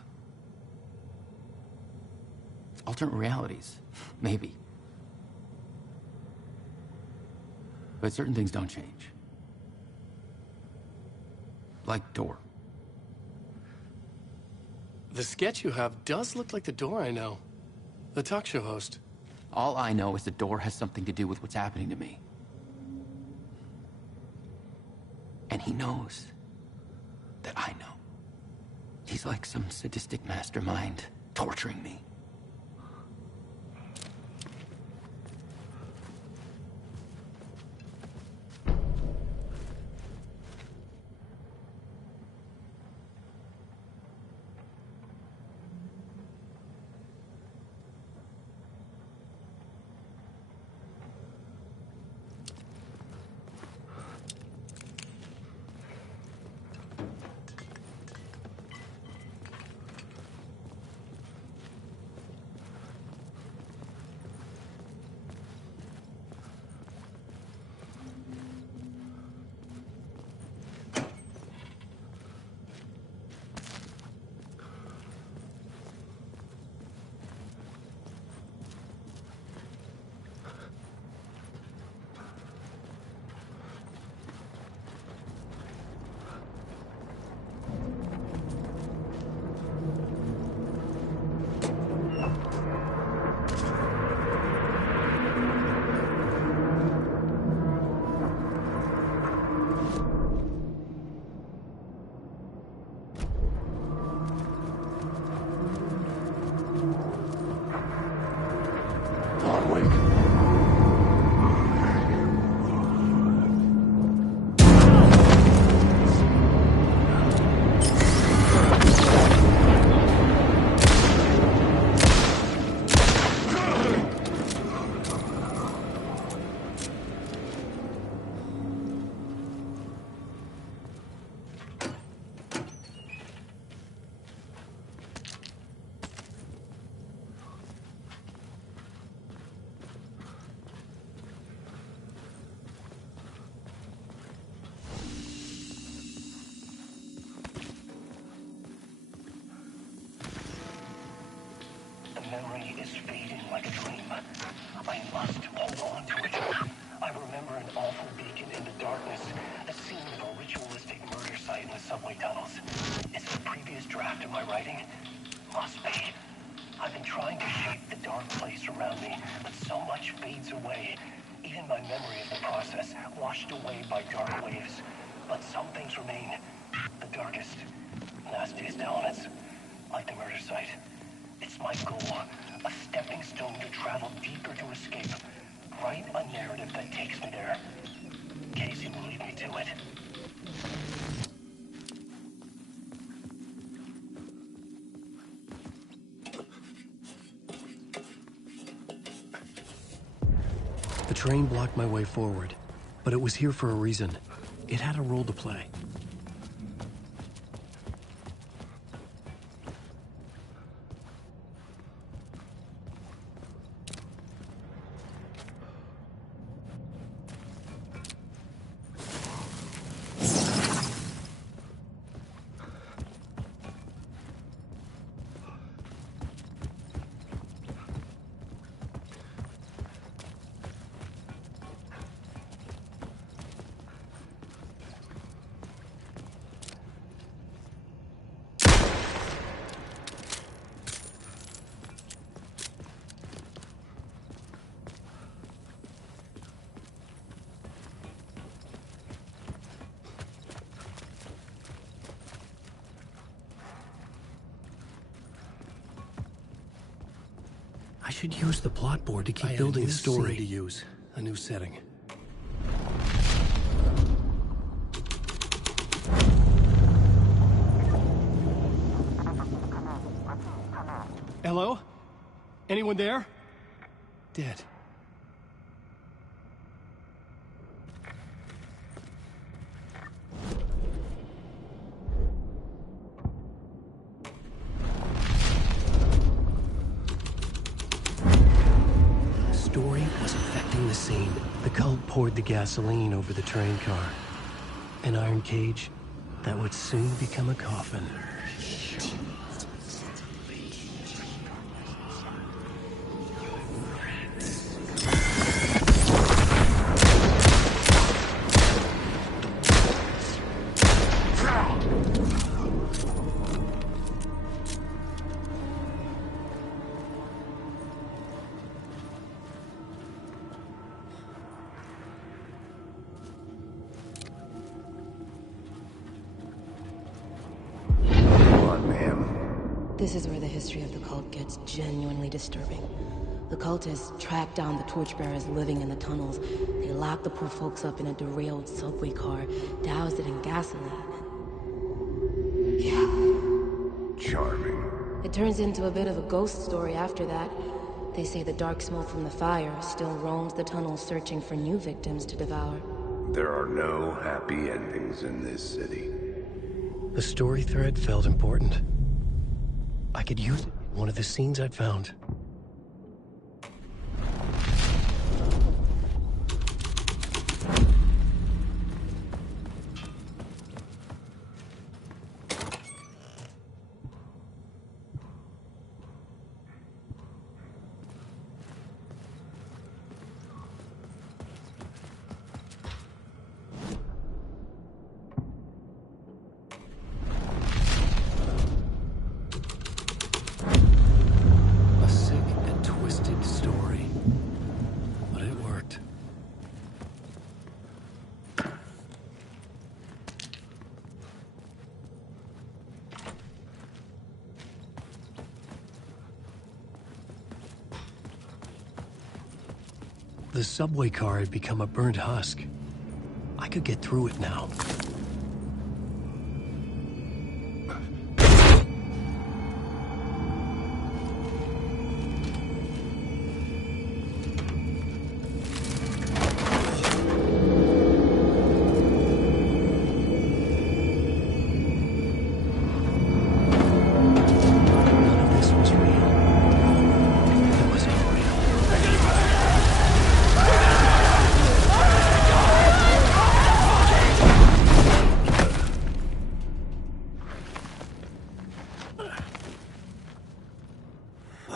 Alternate realities, maybe. But certain things don't change. Like Door. The sketch you have does look like the Door I know. The talk show host. All I know is the Door has something to do with what's happening to me. And he knows that I know. He's like some sadistic mastermind torturing me. memory is fading like a dream. I must hold on to it. I remember an awful beacon in the darkness, a scene of a ritualistic murder site in the subway tunnels. Is it a previous draft of my writing? Must be. I've been trying to shape the dark place around me, but so much fades away. Even my memory of the process, washed away by dark waves. But some things remain. The darkest, nastiest elements, like the murder site. It's my goal, a stepping stone to travel deeper to escape. Write a narrative that takes me there. Casey will lead me to it. The train blocked my way forward, but it was here for a reason. It had a role to play. I should use the plot board to keep building the story. To use a new setting. Hello? Anyone there? Dead. Story was affecting the scene. The cult poured the gasoline over the train car. An iron cage that would soon become a coffin. This is where the history of the cult gets genuinely disturbing. The cultists tracked down the torchbearers living in the tunnels. They locked the poor folks up in a derailed subway car, doused it in gasoline. Yeah. Charming. It turns into a bit of a ghost story after that. They say the dark smoke from the fire still roams the tunnels searching for new victims to devour. There are no happy endings in this city. The story thread felt important. I could use it in one of the scenes I'd found. The subway car had become a burnt husk. I could get through it now.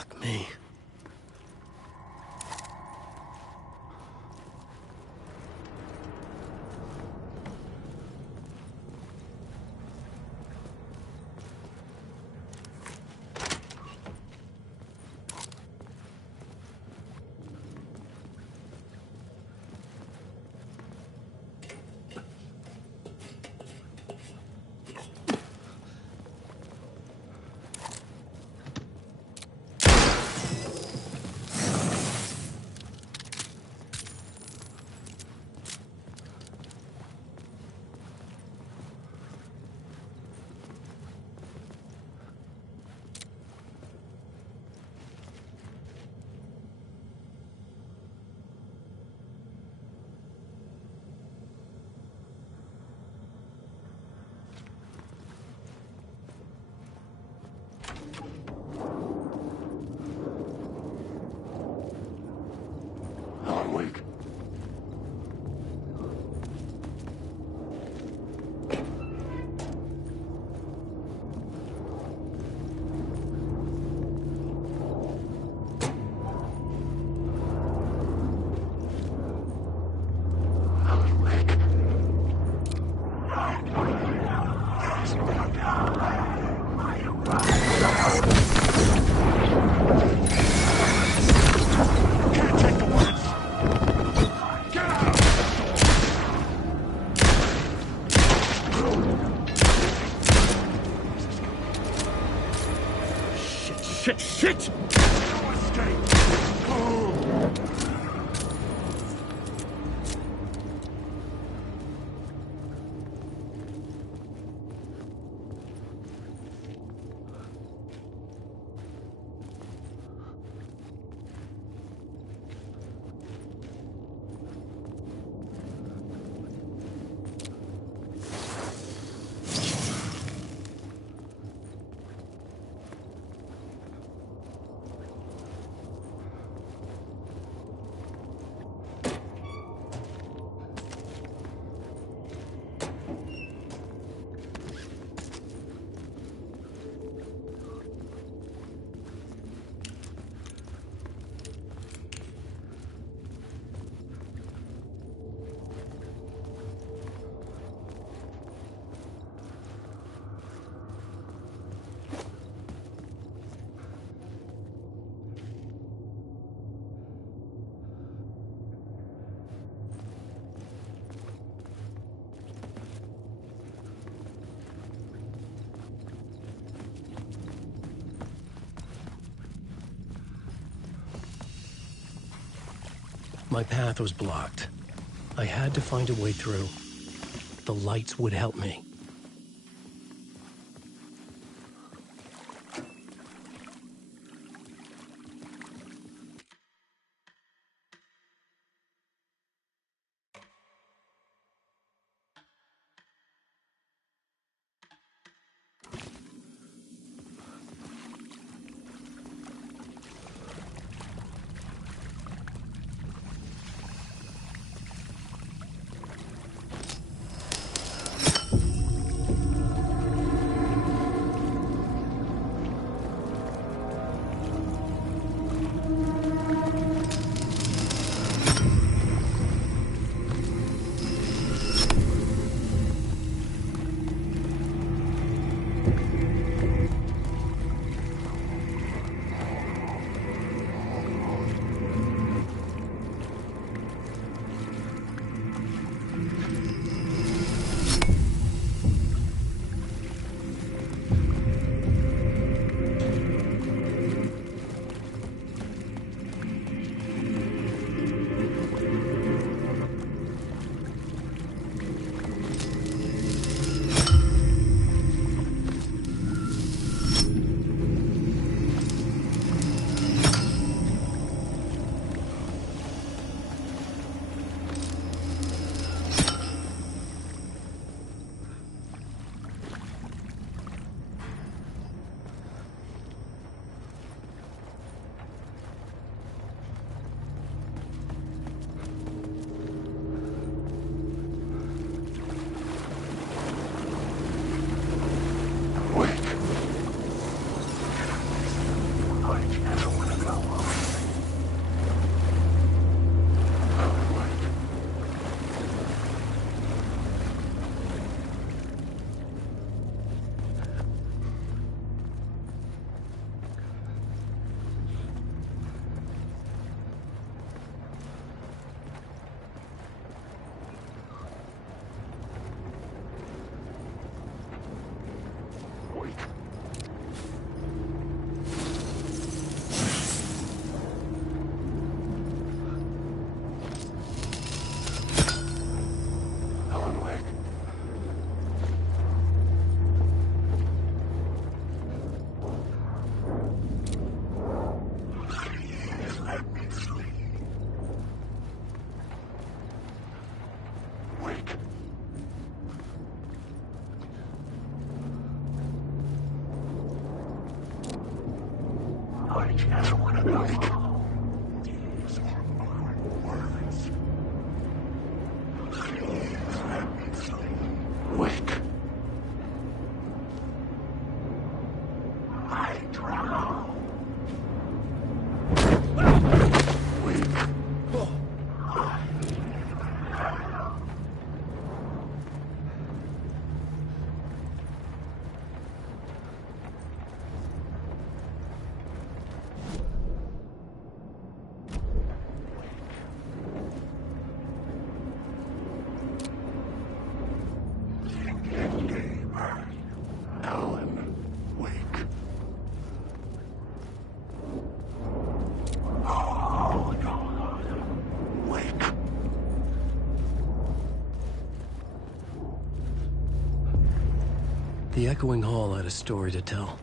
Fuck me. Alan Wake. Shit! No escape! My path was blocked. I had to find a way through. The lights would help me. The echoing hall had a story to tell.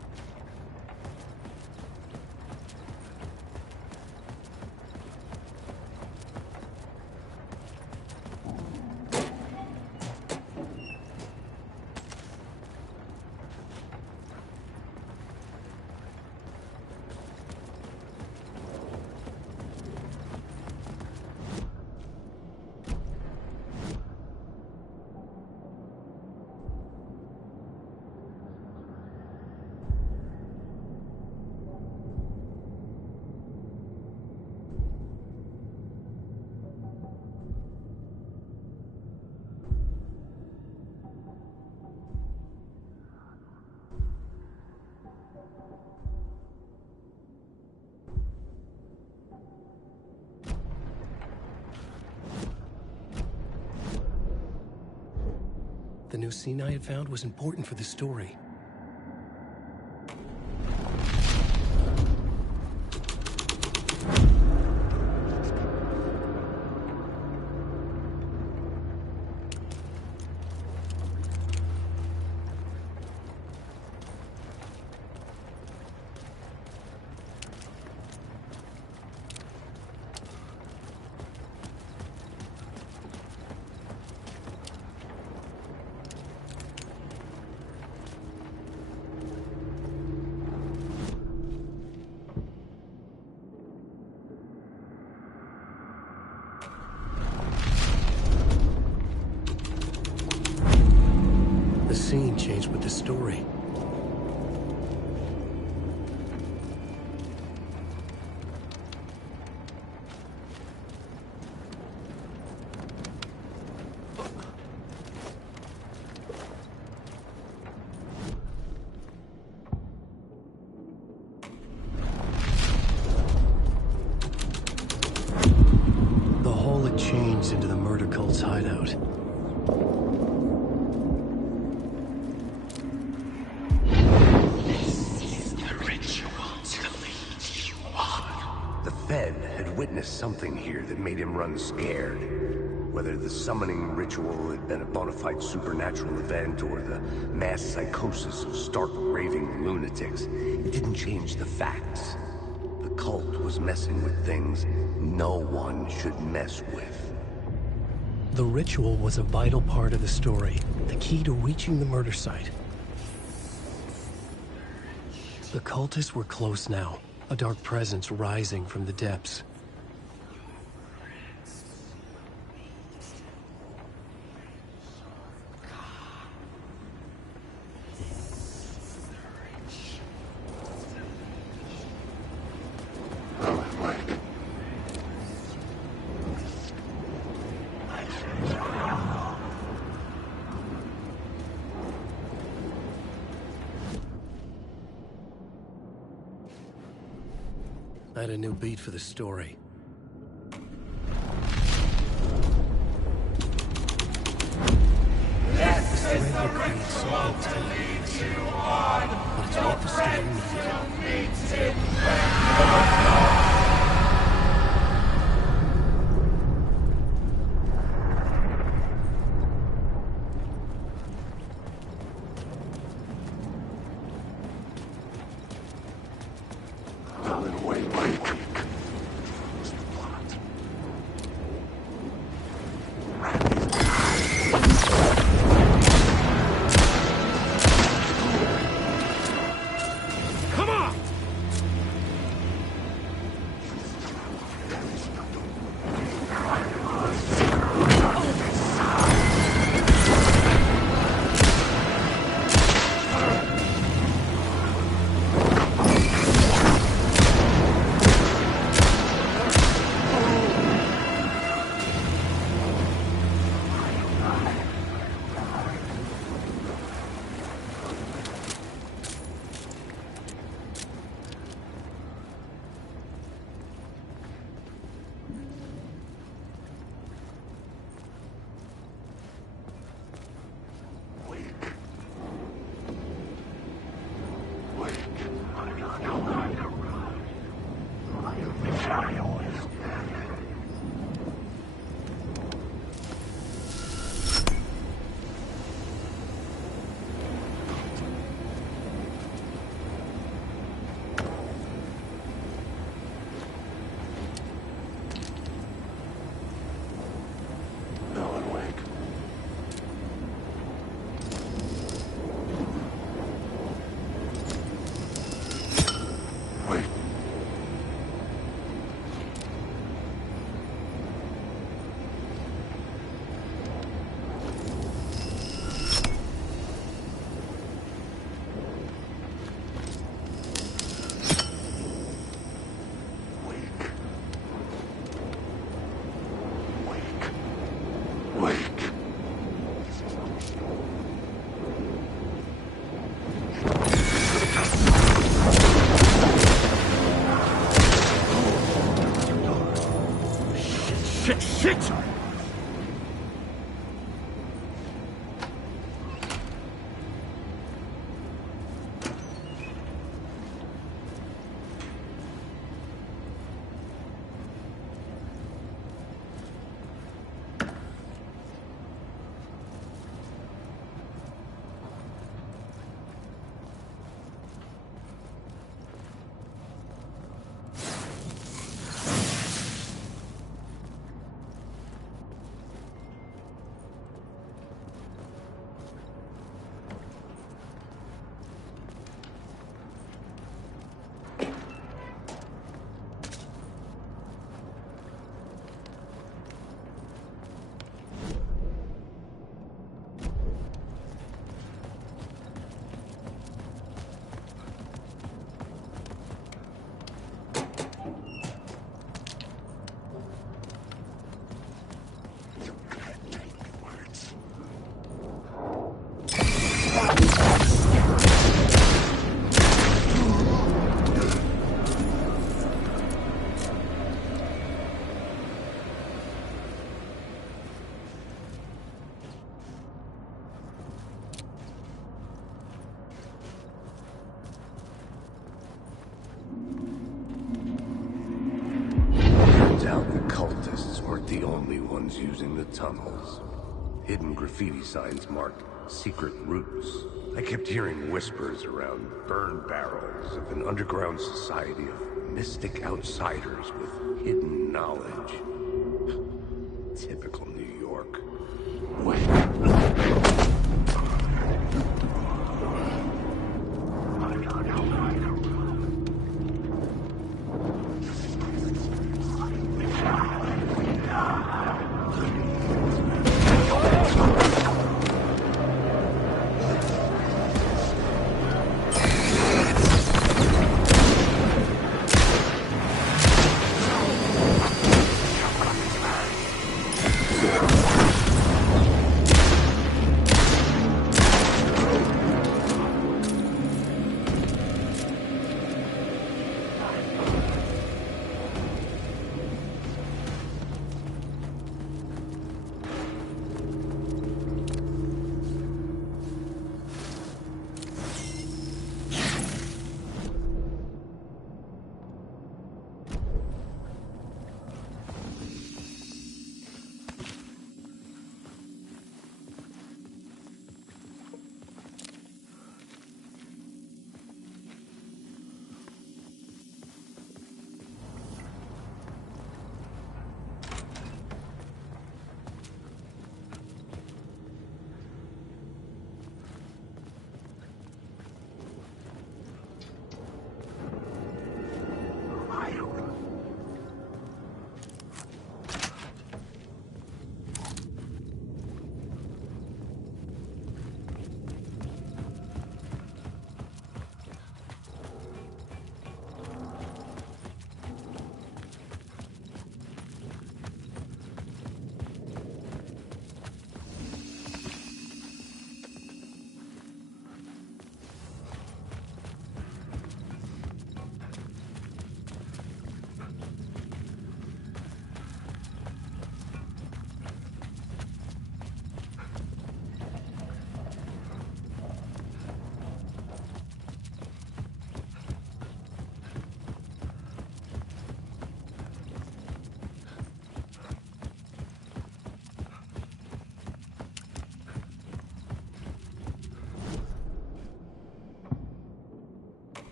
The new scene I had found was important for the story. The scene changed with the story. The hall had changed into the murder cult's hideout. Witnessed something here that made him run scared. Whether the summoning ritual had been a bona fide supernatural event or the mass psychosis of stark raving lunatics, it didn't change the facts. The cult was messing with things no one should mess with. The ritual was a vital part of the story, the key to reaching the murder site. The cultists were close now, a dark presence rising from the depths. had a new beat for the story. This is the reason that leads you on. But it's what the story needed. Using the tunnels. Hidden graffiti signs marked secret routes. I kept hearing whispers around burn barrels of an underground society of mystic outsiders with hidden knowledge. Typical New York.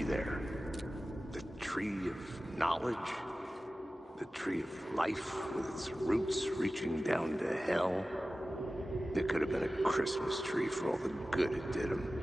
tree there. The tree of knowledge. The tree of life with its roots reaching down to hell. It could have been a Christmas tree for all the good it did him.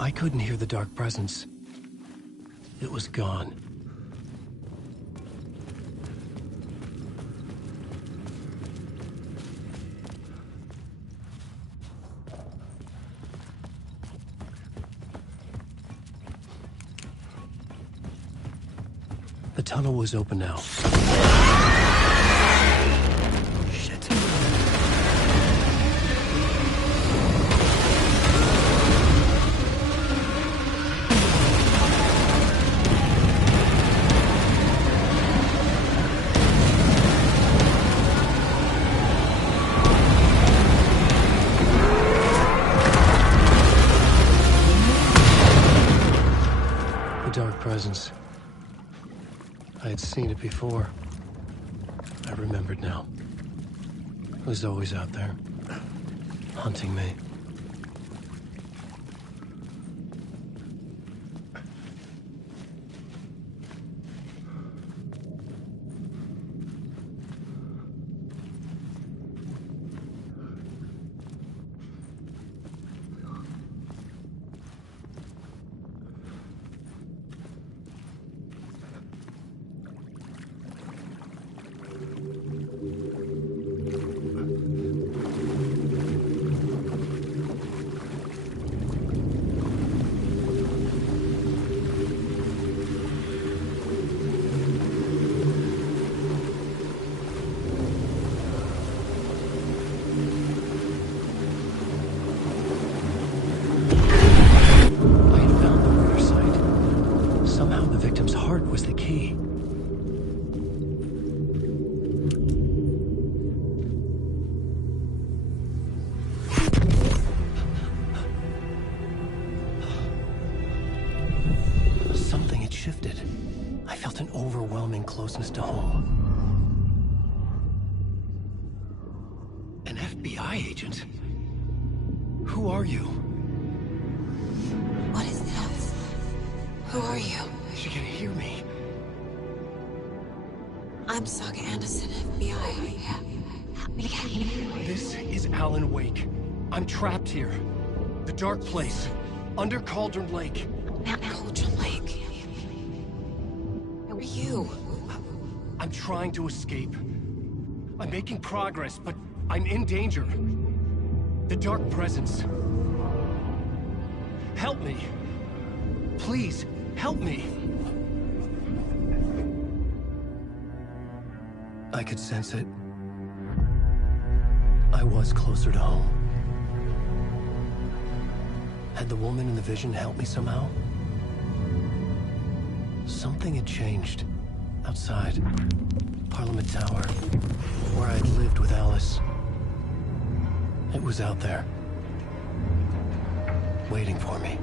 I couldn't hear the dark presence. It was gone. The tunnel was open now. Shit. Presence. I had seen it before. I remembered now. It was always out there, hunting me. Was the key. Something had shifted. I felt an overwhelming closeness to home. An FBI agent? Who are you? What is this? Who are you? She can hear me. I'm Saga Anderson, FBI. Help me get you. This is Alan Wake. I'm trapped here. The dark place. Under Cauldron Lake. Not Cauldron Lake. Where are you? I'm trying to escape. I'm making progress, but I'm in danger. The dark presence. Help me. Please, help me. I could sense it. I was closer to home. Had the woman in the vision helped me somehow? Something had changed. Outside. Parliament Tower. Where I'd lived with Alice. It was out there. Waiting for me.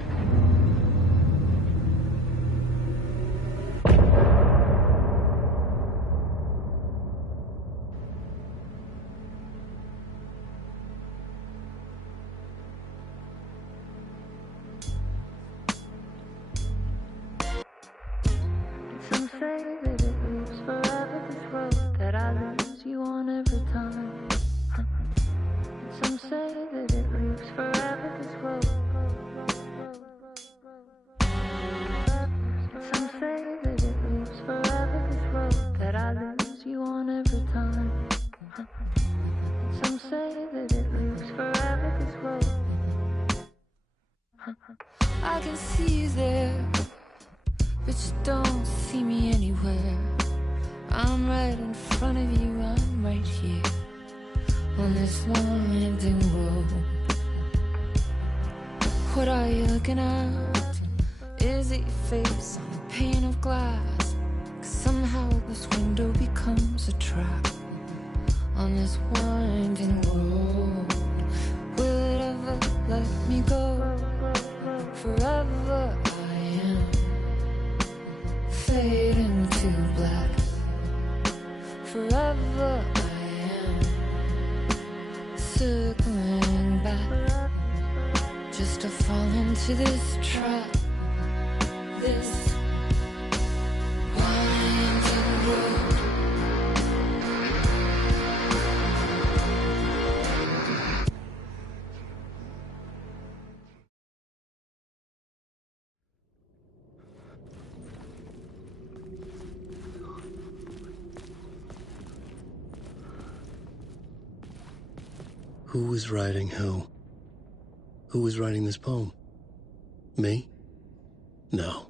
Some say that it moves forever, this road that I lose you on every time. Some say that it moves forever, this road. you don't see me anywhere. I'm right in front of you, I'm right here on this winding road. What are you looking at? Is it your face on a pane of glass? 'Cause somehow this window becomes a trap on this winding road. Will it ever let me go? Forever I am fading to black. Forever I am circling back, just to fall into this trap, this winding road. Who was writing who? Who was writing this poem? Me? No.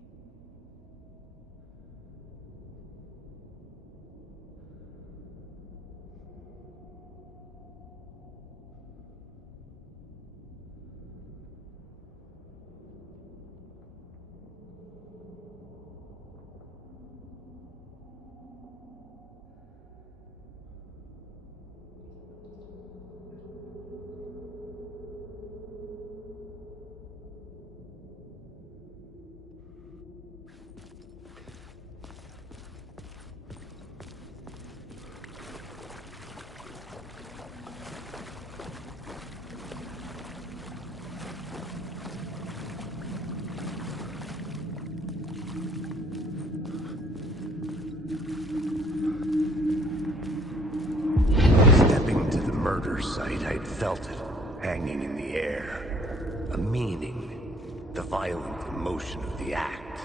Murder site, I'd felt it, hanging in the air. A meaning, the violent emotion of the act.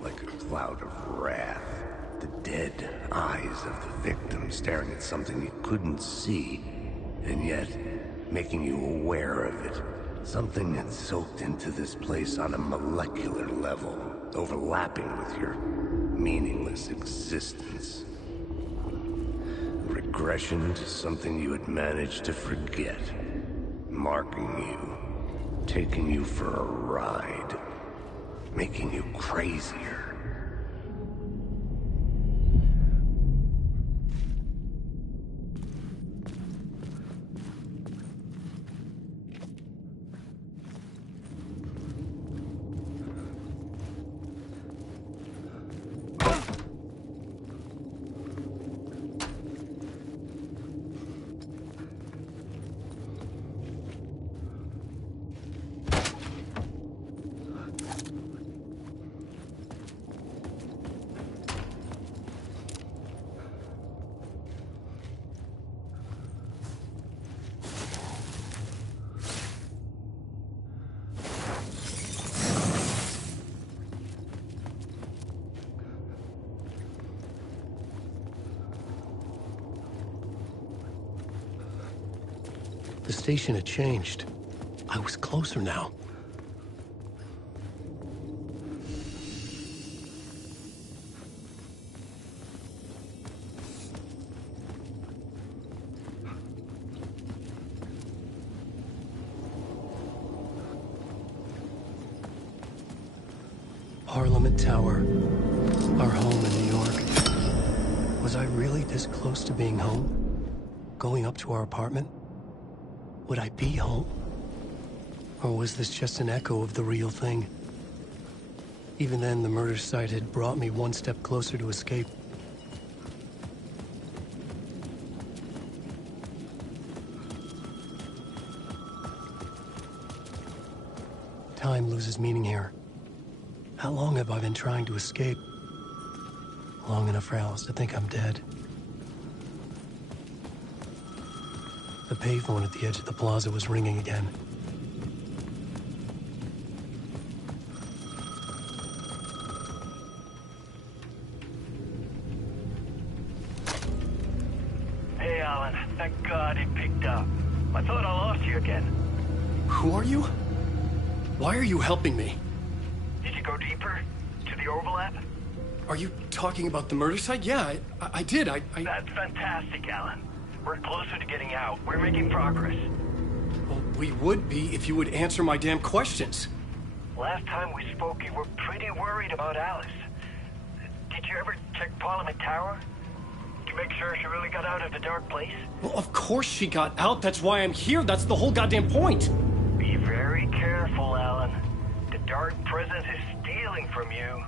Like a cloud of wrath. The dead eyes of the victim staring at something you couldn't see, and yet making you aware of it. Something that soaked into this place on a molecular level, overlapping with your meaningless existence. Regression to something you had managed to forget. Marking you. Taking you for a ride. Making you crazier. The station had changed. I was closer now. Parliament Tower, our home in New York. Was I really this close to being home? Going up to our apartment? Would I be home? Or was this just an echo of the real thing? Even then, the murder site had brought me one step closer to escape. Time loses meaning here. How long have I been trying to escape? Long enough for Alice to think I'm dead. The payphone at the edge of the plaza was ringing again. Hey, Alan. Thank God it picked up. I thought I lost you again. Who are you? Why are you helping me? Did you go deeper? to the overlap? Are you talking about the murder site? Yeah, I did. That's fantastic, Alan. We're closer to getting out. We're making progress. Well, we would be if you would answer my damn questions. Last time we spoke, you were pretty worried about Alice. Did you ever check Parliament Tower? To make sure she really got out of the dark place? Well, of course she got out. That's why I'm here. That's the whole goddamn point. Be very careful, Alan. The dark presence is stealing from you.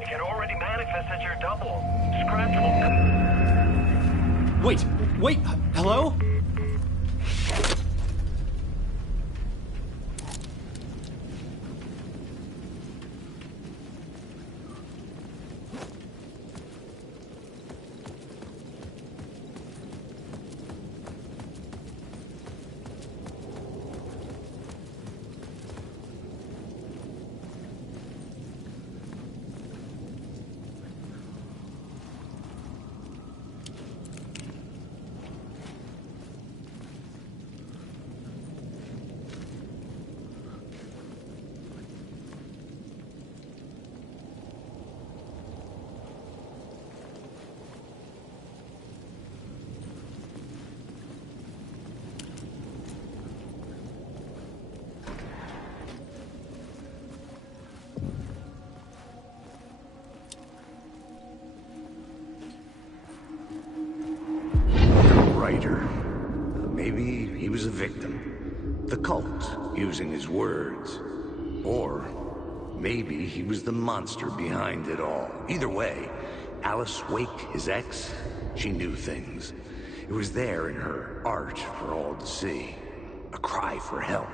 It can already manifest as your double. Scratch will... Wait, hello? Maybe he was a victim. The cult, using his words. Or maybe he was the monster behind it all. Either way, Alice Wake, his ex, she knew things. It was there in her art for all to see. A cry for help.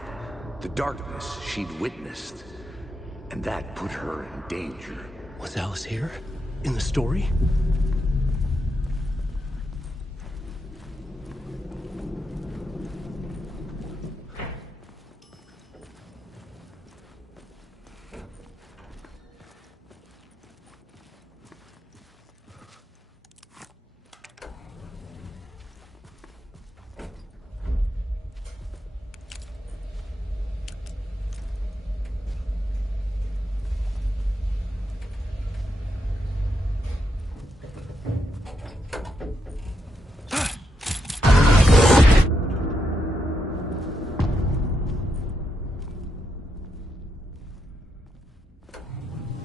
The darkness she'd witnessed. And that put her in danger. Was Alice here? In the story?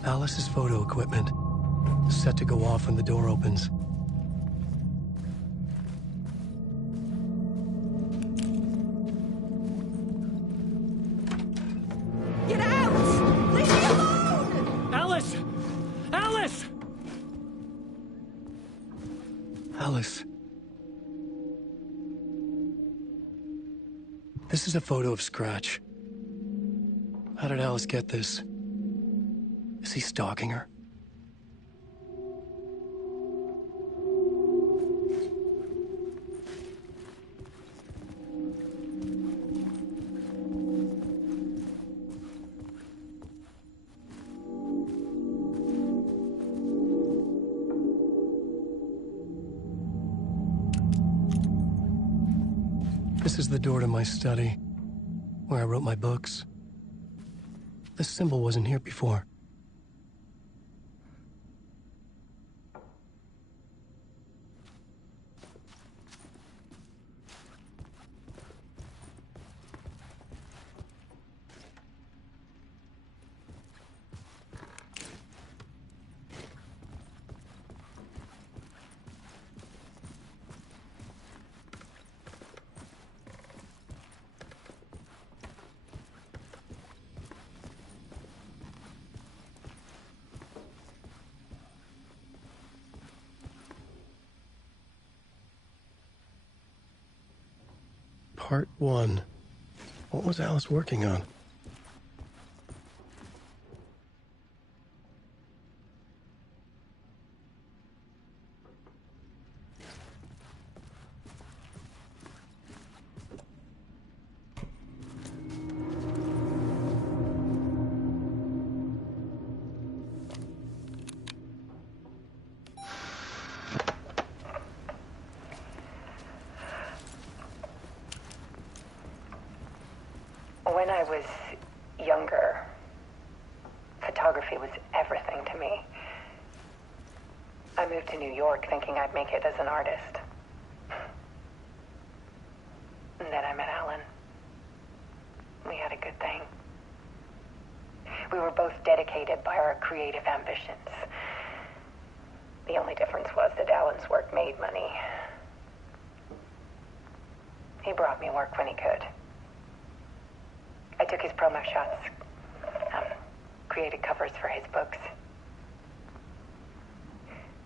Alice's photo equipment. Set to go off when the door opens. Get out! Leave me alone! Alice! Alice! Alice. This is a photo of Scratch. How did Alice get this? Is he stalking her? This is the door to my study, where I wrote my books. This symbol wasn't here before. Part 1. What was Alice working on? When I was was everything to me. I moved to New York thinking I'd make it as an artist. And then I met Alan. We had a good thing. We were both dedicated by our creative ambitions. The only difference was that Alan's work made money. He brought me work when he could. I took his promo shots, created covers for his books.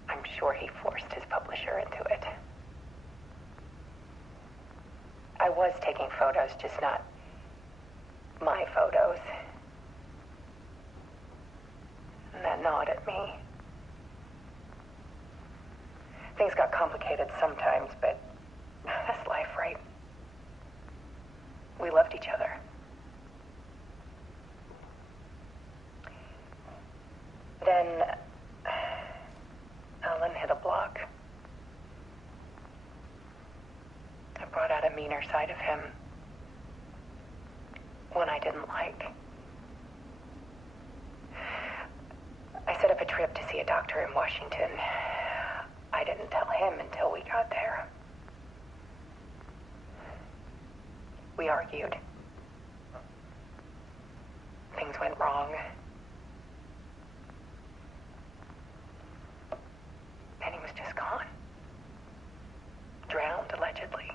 I'm sure he forced his publisher into it. I was taking photos, just not my photos. And that gnawed at me. Things got complicated sometimes, but that's life, right? We loved each other. Then Alan hit a block. I brought out a meaner side of him. One I didn't like. I set up a trip to see a doctor in Washington. I didn't tell him until we got there. We argued. Things went wrong. And he was just gone. Drowned, allegedly.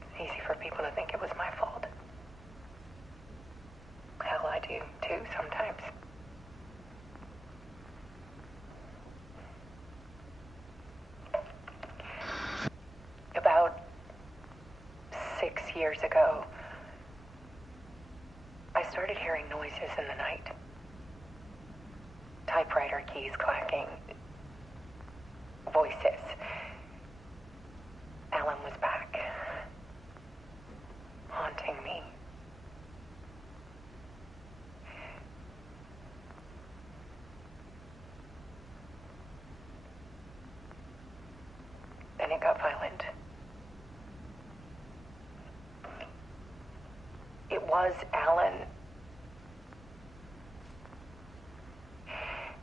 It's easy for people to think it was my fault. Hell, I do, too, sometimes. About 6 years ago, I started hearing noises in the night. Typewriter keys clacking. Voices. Alan was back. Haunting me. Then it got violent. It was Alan.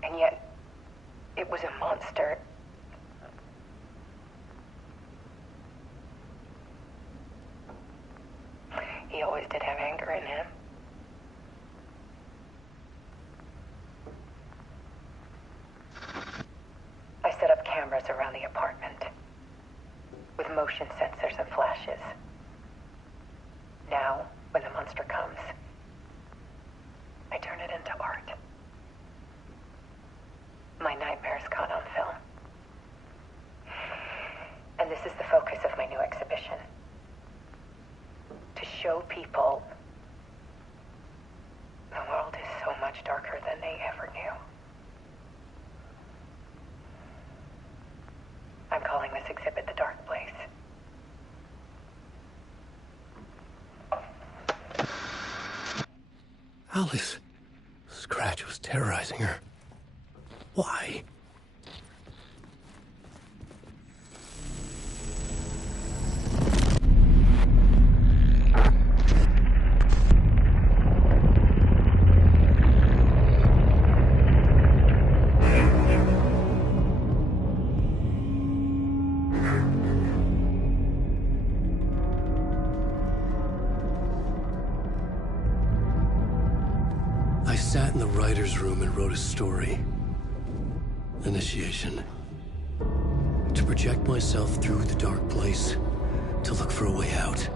And yet, it was a monster. He always did have anger in him. I set up cameras around the apartment with motion sensors and flashes. Now, when the monster comes, I turn it into art. My nightmares caught on film. And this is the focus of my new exhibition. To show people the world is so much darker than they ever knew. I'm calling this exhibit The Dark Place. Alice. Scratch was terrorizing her. Why? I sat in the writer's room and wrote a story. Initiation. To project myself through the dark place, to look for a way out.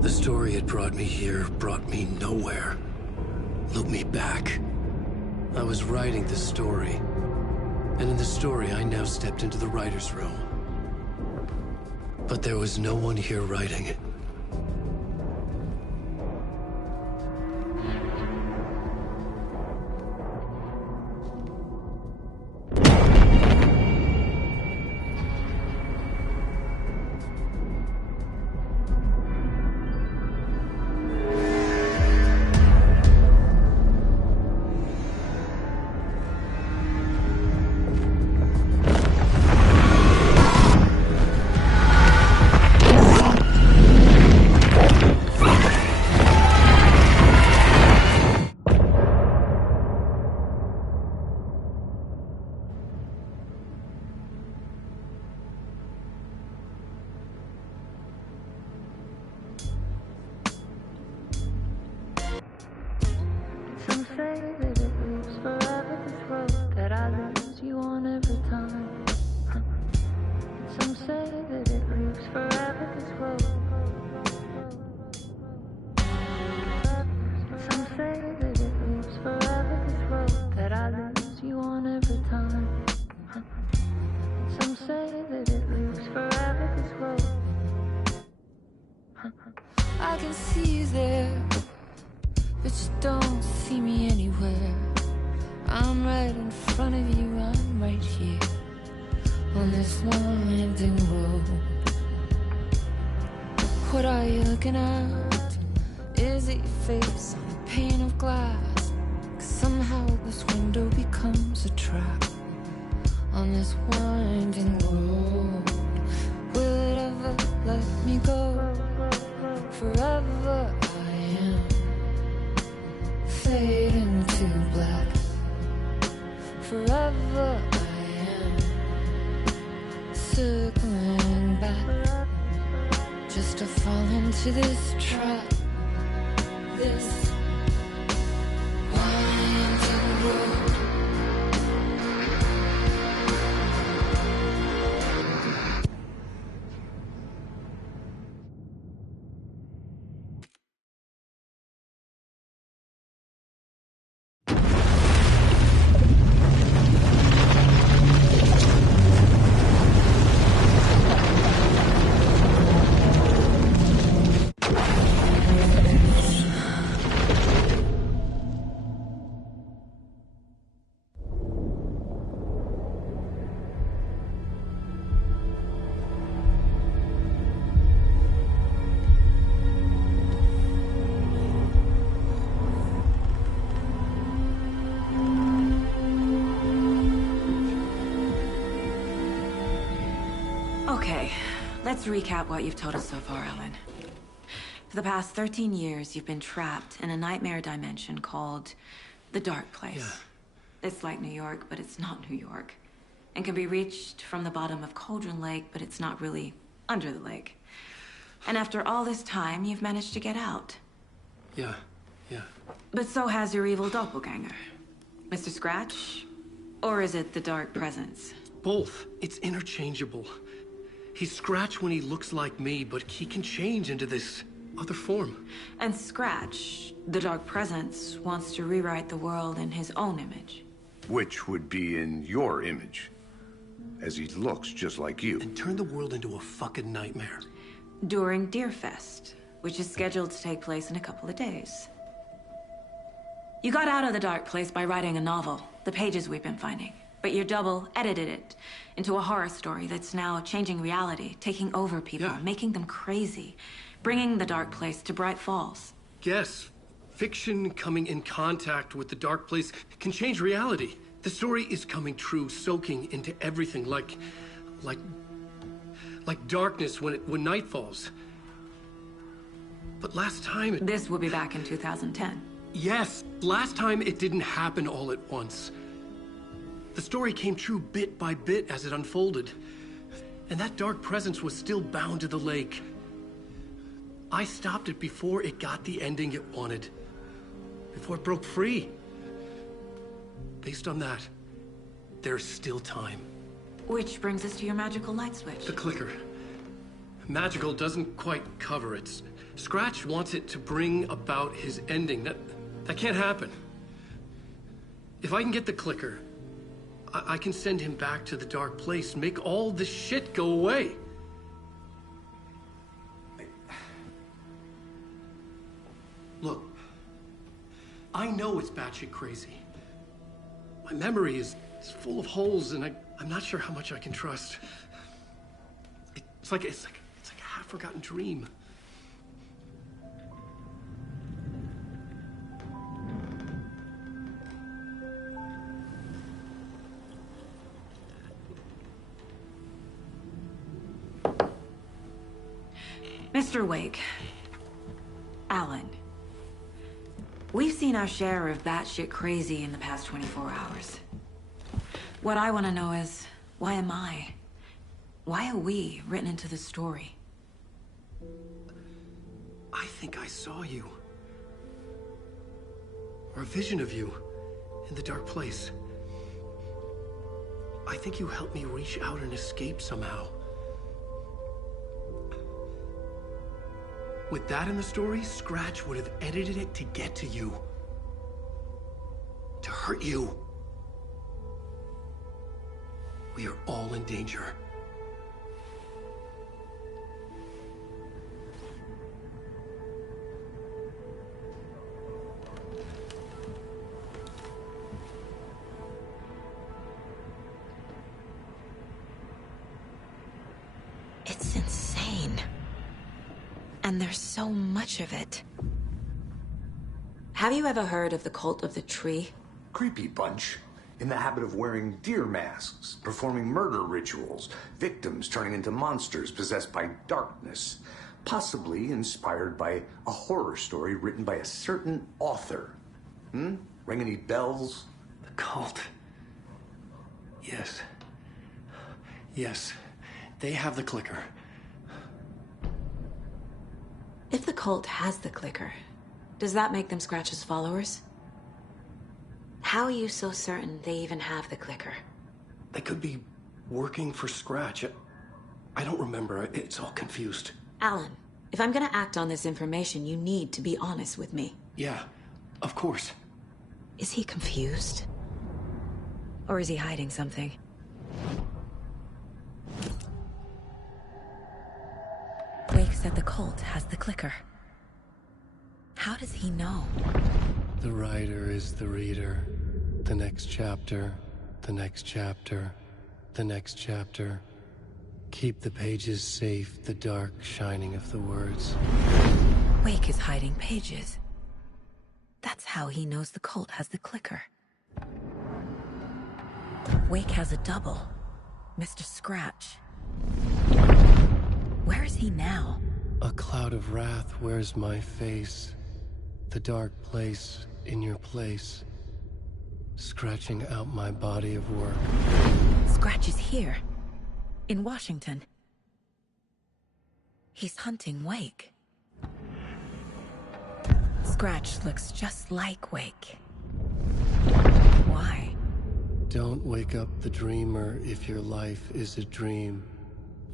The story had brought me here, brought me nowhere. Looped me back. I was writing the story. And in the story, I now stepped into the writer's room. But there was no one here writing it. you on every time. Some say that it lives forever, this road. Some say that it lives forever, this road. That I lose you on every time. Some say that it lives forever, this road. I can see you there, but you don't see me anywhere. I'm right in front of you, I'm right here on this winding road. What are you looking at? Is it your face on a pane of glass? 'Cause somehow this window becomes a trap on this winding road. Will it ever let me go? Forever I am fading to black. Forever I am circling back, just to fall into this trap, this winding road. Okay, let's recap what you've told us so far, Alan. For the past 13 years, you've been trapped in a nightmare dimension called the Dark Place. Yeah. It's like New York, but it's not New York. And can be reached from the bottom of Cauldron Lake, but it's not really under the lake. And after all this time, you've managed to get out. Yeah. But so has your evil doppelganger. Mr. Scratch? Or is it the Dark Presence? Both. It's interchangeable. He's Scratch when he looks like me, but he can change into this other form. And Scratch, the Dark Presence, wants to rewrite the world in his own image. Which would be in your image, as he looks just like you. And turn the world into a fucking nightmare. During Deerfest, which is scheduled to take place in a couple of days. You got out of the Dark Place by writing a novel, The Pages We've Been Finding. But your double edited it into a horror story that's now changing reality, taking over people, making them crazy, bringing the Dark Place to Bright Falls. Yes, fiction coming in contact with the Dark Place can change reality. The story is coming true, soaking into everything, like darkness when night falls. But last time This will be back in 2010. Yes, last time it didn't happen all at once. The story came true bit by bit as it unfolded. And that Dark Presence was still bound to the lake. I stopped it before it got the ending it wanted. Before it broke free. Based on that, there's still time. Which brings us to your magical light switch. The clicker. Magical doesn't quite cover it. Scratch wants it to bring about his ending. That can't happen. If I can get the clicker, I can send him back to the Dark Place, make all this shit go away. Look, I know it's batshit crazy. My memory is full of holes, and I'm not sure how much I can trust. It's like a half-forgotten dream. Mr. Wake, Alan, we've seen our share of batshit crazy in the past 24 hours. What I want to know is, why am I? Why are we written into the story? I think I saw you. Or a vision of you in the Dark Place. I think you helped me reach out and escape somehow. With that in the story, Scratch would have edited it to get to you. To hurt you. We are all in danger. It's insane. And there's so much of it. Have you ever heard of the Cult of the Tree? Creepy bunch. In the habit of wearing deer masks, performing murder rituals, victims turning into monsters possessed by darkness, possibly inspired by a horror story written by a certain author. Ring any bells? The cult. Yes. Yes. They have the clicker. If the cult has the clicker, does that make them Scratch's followers? How are you so certain they even have the clicker? They could be working for Scratch. I don't remember. It's all confused. Alan, if I'm gonna act on this information, you need to be honest with me. Yeah, of course. Is he confused? Or is he hiding something? Wake said the cult has the clicker. How does he know? The writer is the reader. The next chapter, the next chapter, the next chapter. Keep the pages safe, the dark shining of the words. Wake is hiding pages. That's how he knows the cult has the clicker. Wake has a double. Mr. Scratch. Where is he now? A cloud of wrath wears my face. The dark place in your place. Scratching out my body of work. Scratch is here. In Washington. He's hunting Wake. Scratch looks just like Wake. Why? Don't wake up the dreamer if your life is a dream.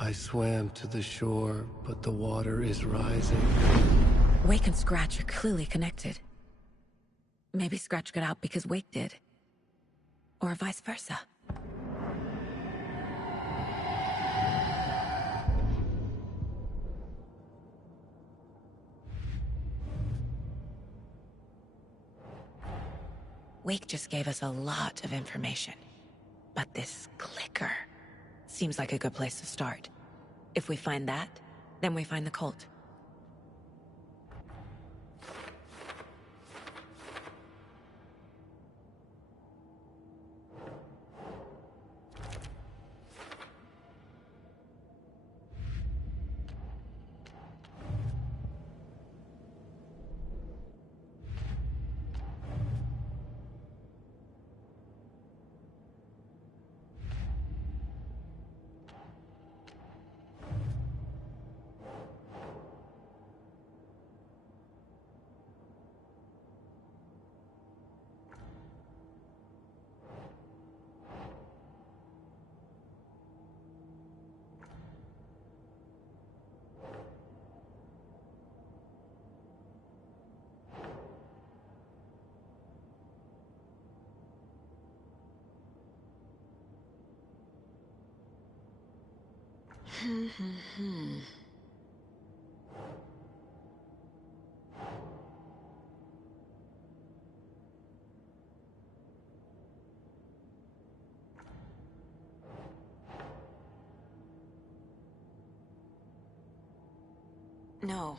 I swam to the shore, but the water is rising. Wake and Scratch are clearly connected. Maybe Scratch got out because Wake did. Or vice versa. Wake just gave us a lot of information. But this clicker seems like a good place to start. If we find that, then we find the cult. No.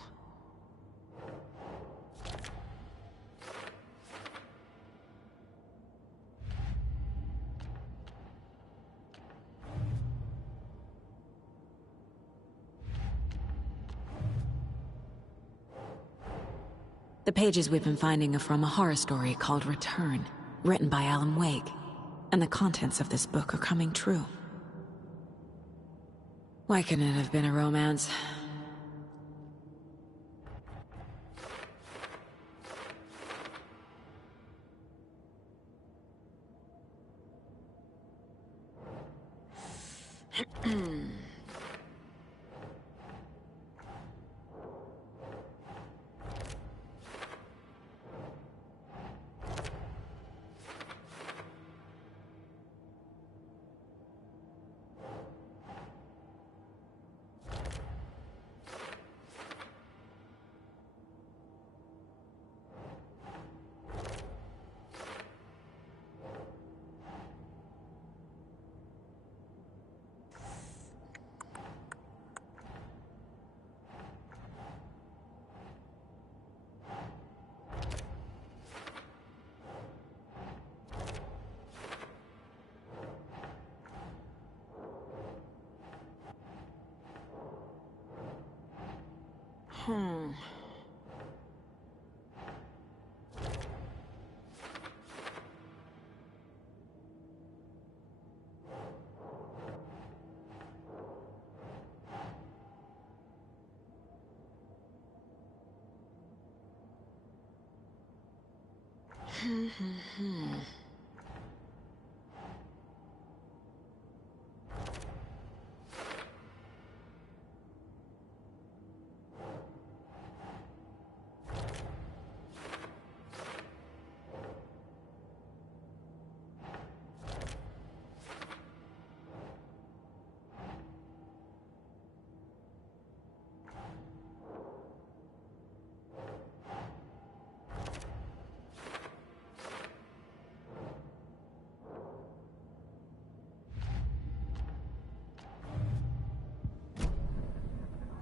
The pages we've been finding are from a horror story called Return, written by Alan Wake, and the contents of this book are coming true. Why couldn't it have been a romance?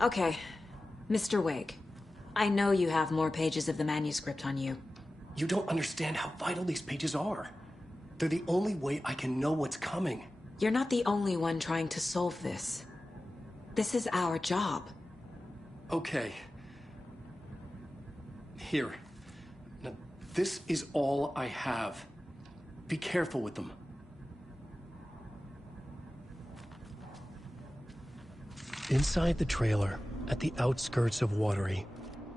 Okay, Mr. Wake. I know you have more pages of the manuscript on you. You don't understand how vital these pages are. They're the only way I can know what's coming. You're not the only one trying to solve this. This is our job. Okay. Here. Now, this is all I have. Be careful with them. Inside the trailer, at the outskirts of Watery,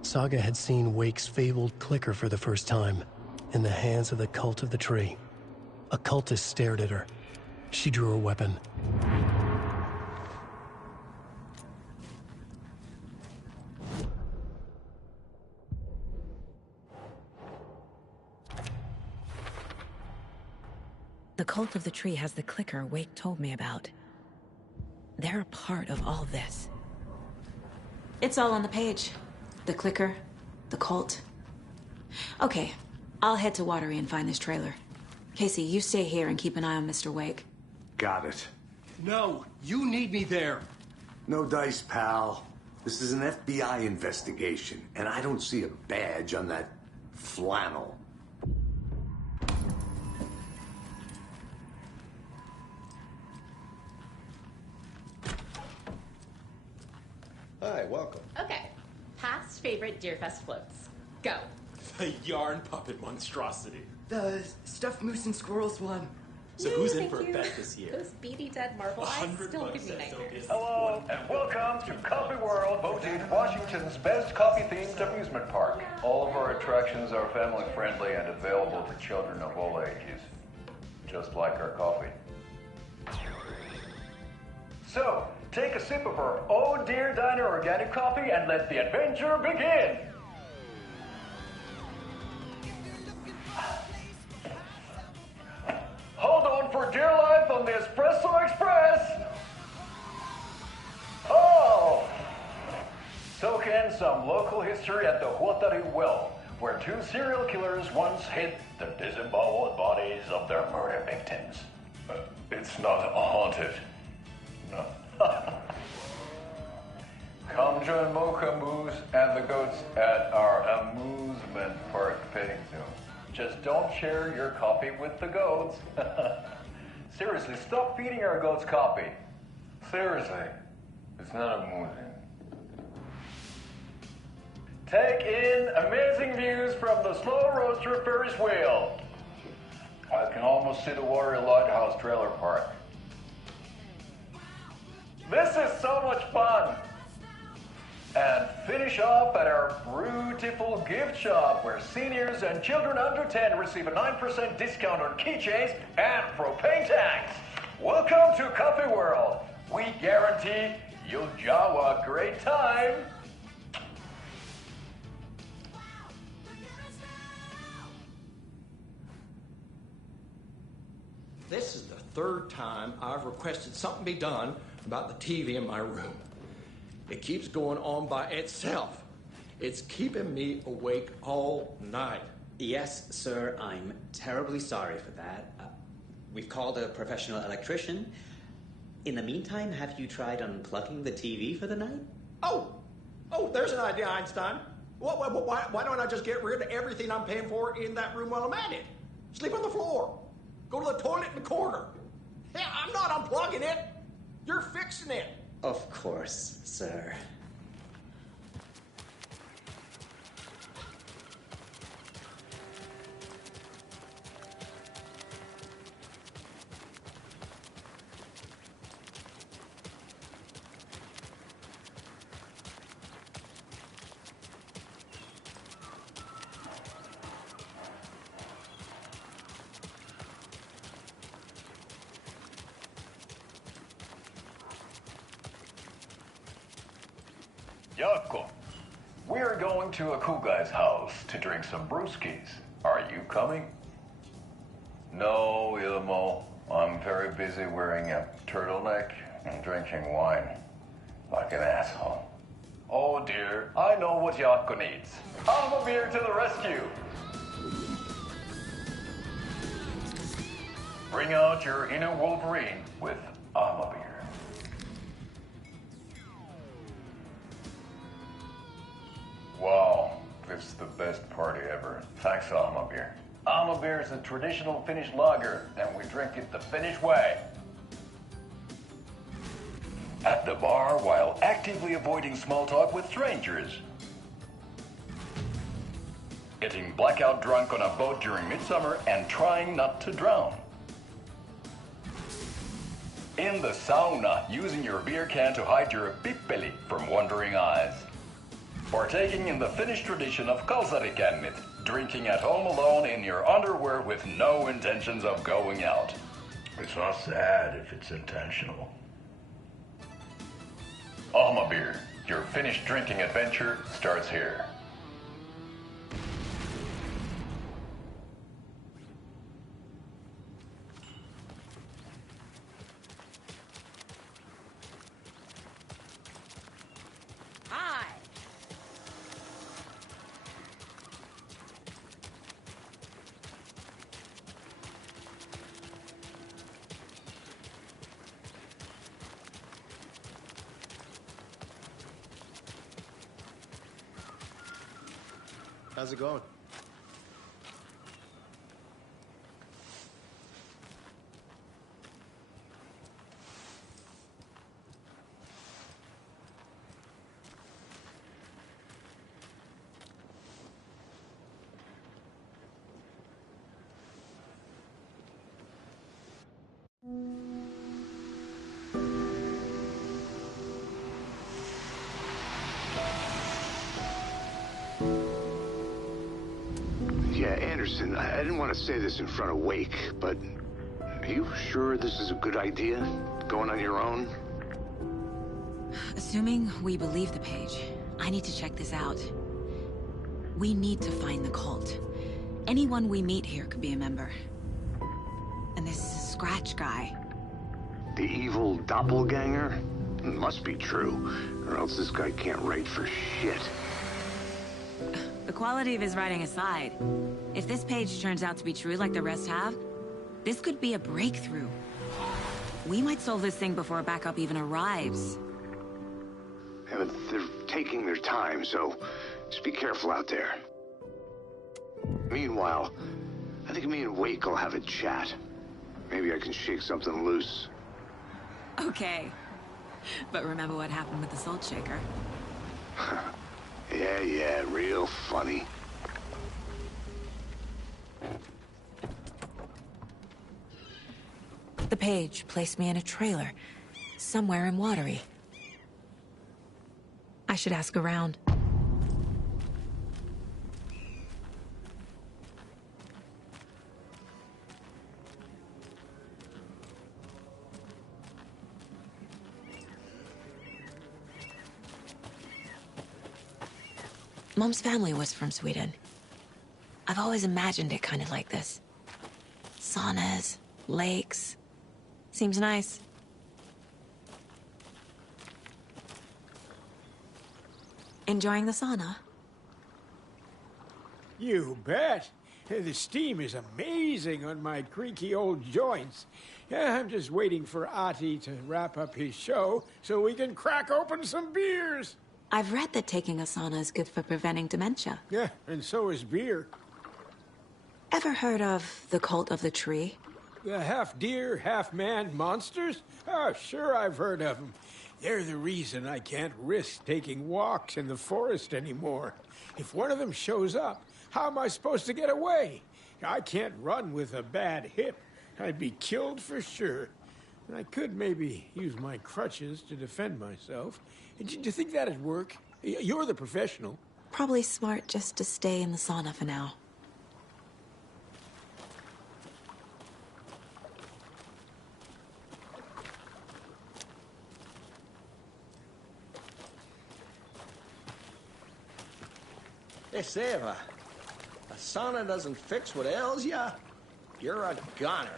Saga had seen Wake's fabled clicker for the first time, in the hands of the Cult of the Tree. A cultist stared at her. She drew her weapon. The Cult of the Tree has the clicker Wake told me about. They're a part of all this. It's all on the page. The clicker, the cult. Okay, I'll head to Watery and find this trailer. Casey, you stay here and keep an eye on Mr. Wake. Got it. No, you need me there. No dice, pal. This is an FBI investigation, and I don't see a badge on that flannel. Hi, welcome. Okay. Past favorite Deerfest floats. Go. The yarn puppet monstrosity. The stuffed moose and squirrels one. So who's in for a bet this year? Those beady dead marble eyes still give me nightmares. Hello, and welcome to Coffee World, voted Washington's best coffee-themed amusement park. All of our attractions are family-friendly and available to children of all ages, just like our coffee. So, take a sip of our Oh Dear Diner organic coffee and let the adventure begin! Hold on for dear life on the Espresso Express! Oh! Soak in some local history at the Huatari Well, where two serial killers once hid the disemboweled bodies of their murder victims. It's not haunted. No. Come join Mocha Moose and the goats at our amusement park petting zoo. Just don't share your coffee with the goats. Seriously, stop feeding our goats coffee. Seriously, it's not amusing. Take in amazing views from the Slow Roaster Ferris wheel. I can almost see the Watery Lighthouse Trailer Park. This is so much fun! And finish off at our beautiful gift shop where seniors and children under 10 receive a 9% discount on keychains and propane tanks. Welcome to Coffee World. We guarantee you'll jaw a great time. This is the third time I've requested something be done about the TV in my room. It keeps going on by itself. It's keeping me awake all night. Yes, sir, I'm terribly sorry for that. We've called a professional electrician. In the meantime, have you tried unplugging the TV for the night? Oh, there's an idea, Einstein. Why don't I just get rid of everything I'm paying for in that room while I'm at it? Sleep on the floor. Go to the toilet in the corner. Hey, I'm not unplugging it. You're fixing it. Of course, sir. Jaakko. We're going to a cool guy's house to drink some brewskis. Are you coming? No, Ilmo. I'm very busy wearing a turtleneck and drinking wine like an asshole. Oh dear, I know what Jaakko needs. Beer to the rescue. Bring out your inner Wolverine with Beer. Wow, this is the best party ever. Thanks, Beer. Beer is a traditional Finnish lager, and we drink it the Finnish way. At the bar while actively avoiding small talk with strangers. Getting blackout drunk on a boat during midsummer and trying not to drown. In the sauna, using your beer can to hide your pippeli from wondering eyes. Partaking in the Finnish tradition of kalsarikännit, drinking at home alone in your underwear with no intentions of going out. It's not sad if it's intentional. Beer, your Finnish drinking adventure starts here. Hi. How's it going? Yeah, Anderson, I didn't want to say this in front of Wake, but are you sure this is a good idea? Going on your own? Assuming we believe the page, I need to check this out. We need to find the cult. Anyone we meet here could be a member. And this Scratch guy. The evil doppelganger? Must be true, or else this guy can't write for shit. The quality of his writing aside, if this page turns out to be true like the rest have, this could be a breakthrough. We might solve this thing before backup even arrives. Yeah, but they're taking their time, so just be careful out there. Meanwhile, I think me and Wake will have a chat. Maybe I can shake something loose. Okay. But remember what happened with the Salt Shaker? Yeah, real funny. The page placed me in a trailer, somewhere in Watery. I should ask around. Mom's family was from Sweden. I've always imagined it kind of like this. Saunas, lakes. Seems nice. Enjoying the sauna? You bet. The steam is amazing on my creaky old joints. I'm just waiting for Ahti to wrap up his show so we can crack open some beers. I've read that taking a sauna is good for preventing dementia. Yeah, and so is beer. Ever heard of the Cult of the Tree? The half-deer, half-man monsters? Oh, sure I've heard of them. They're the reason I can't risk taking walks in the forest anymore. If one of them shows up, how am I supposed to get away? I can't run with a bad hip. I'd be killed for sure. I could maybe use my crutches to defend myself. Do you think that'd work? You're the professional. Probably smart just to stay in the sauna for now. Hey, Seva. A sauna doesn't fix what ails ya? You're a goner.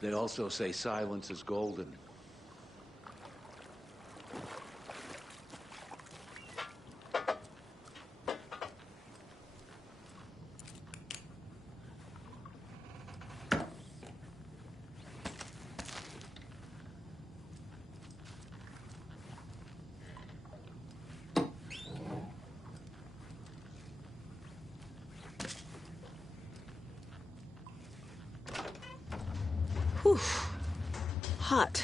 They also say silence is golden. Whew. Hot.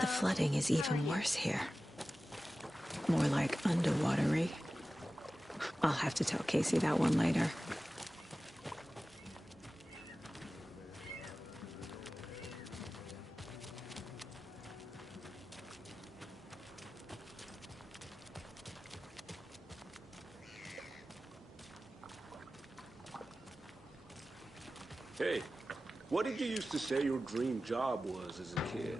The flooding is even worse here. More like underwatery. I'll have to tell Casey that one later. Hey, what did you used to say your dream job was as a kid?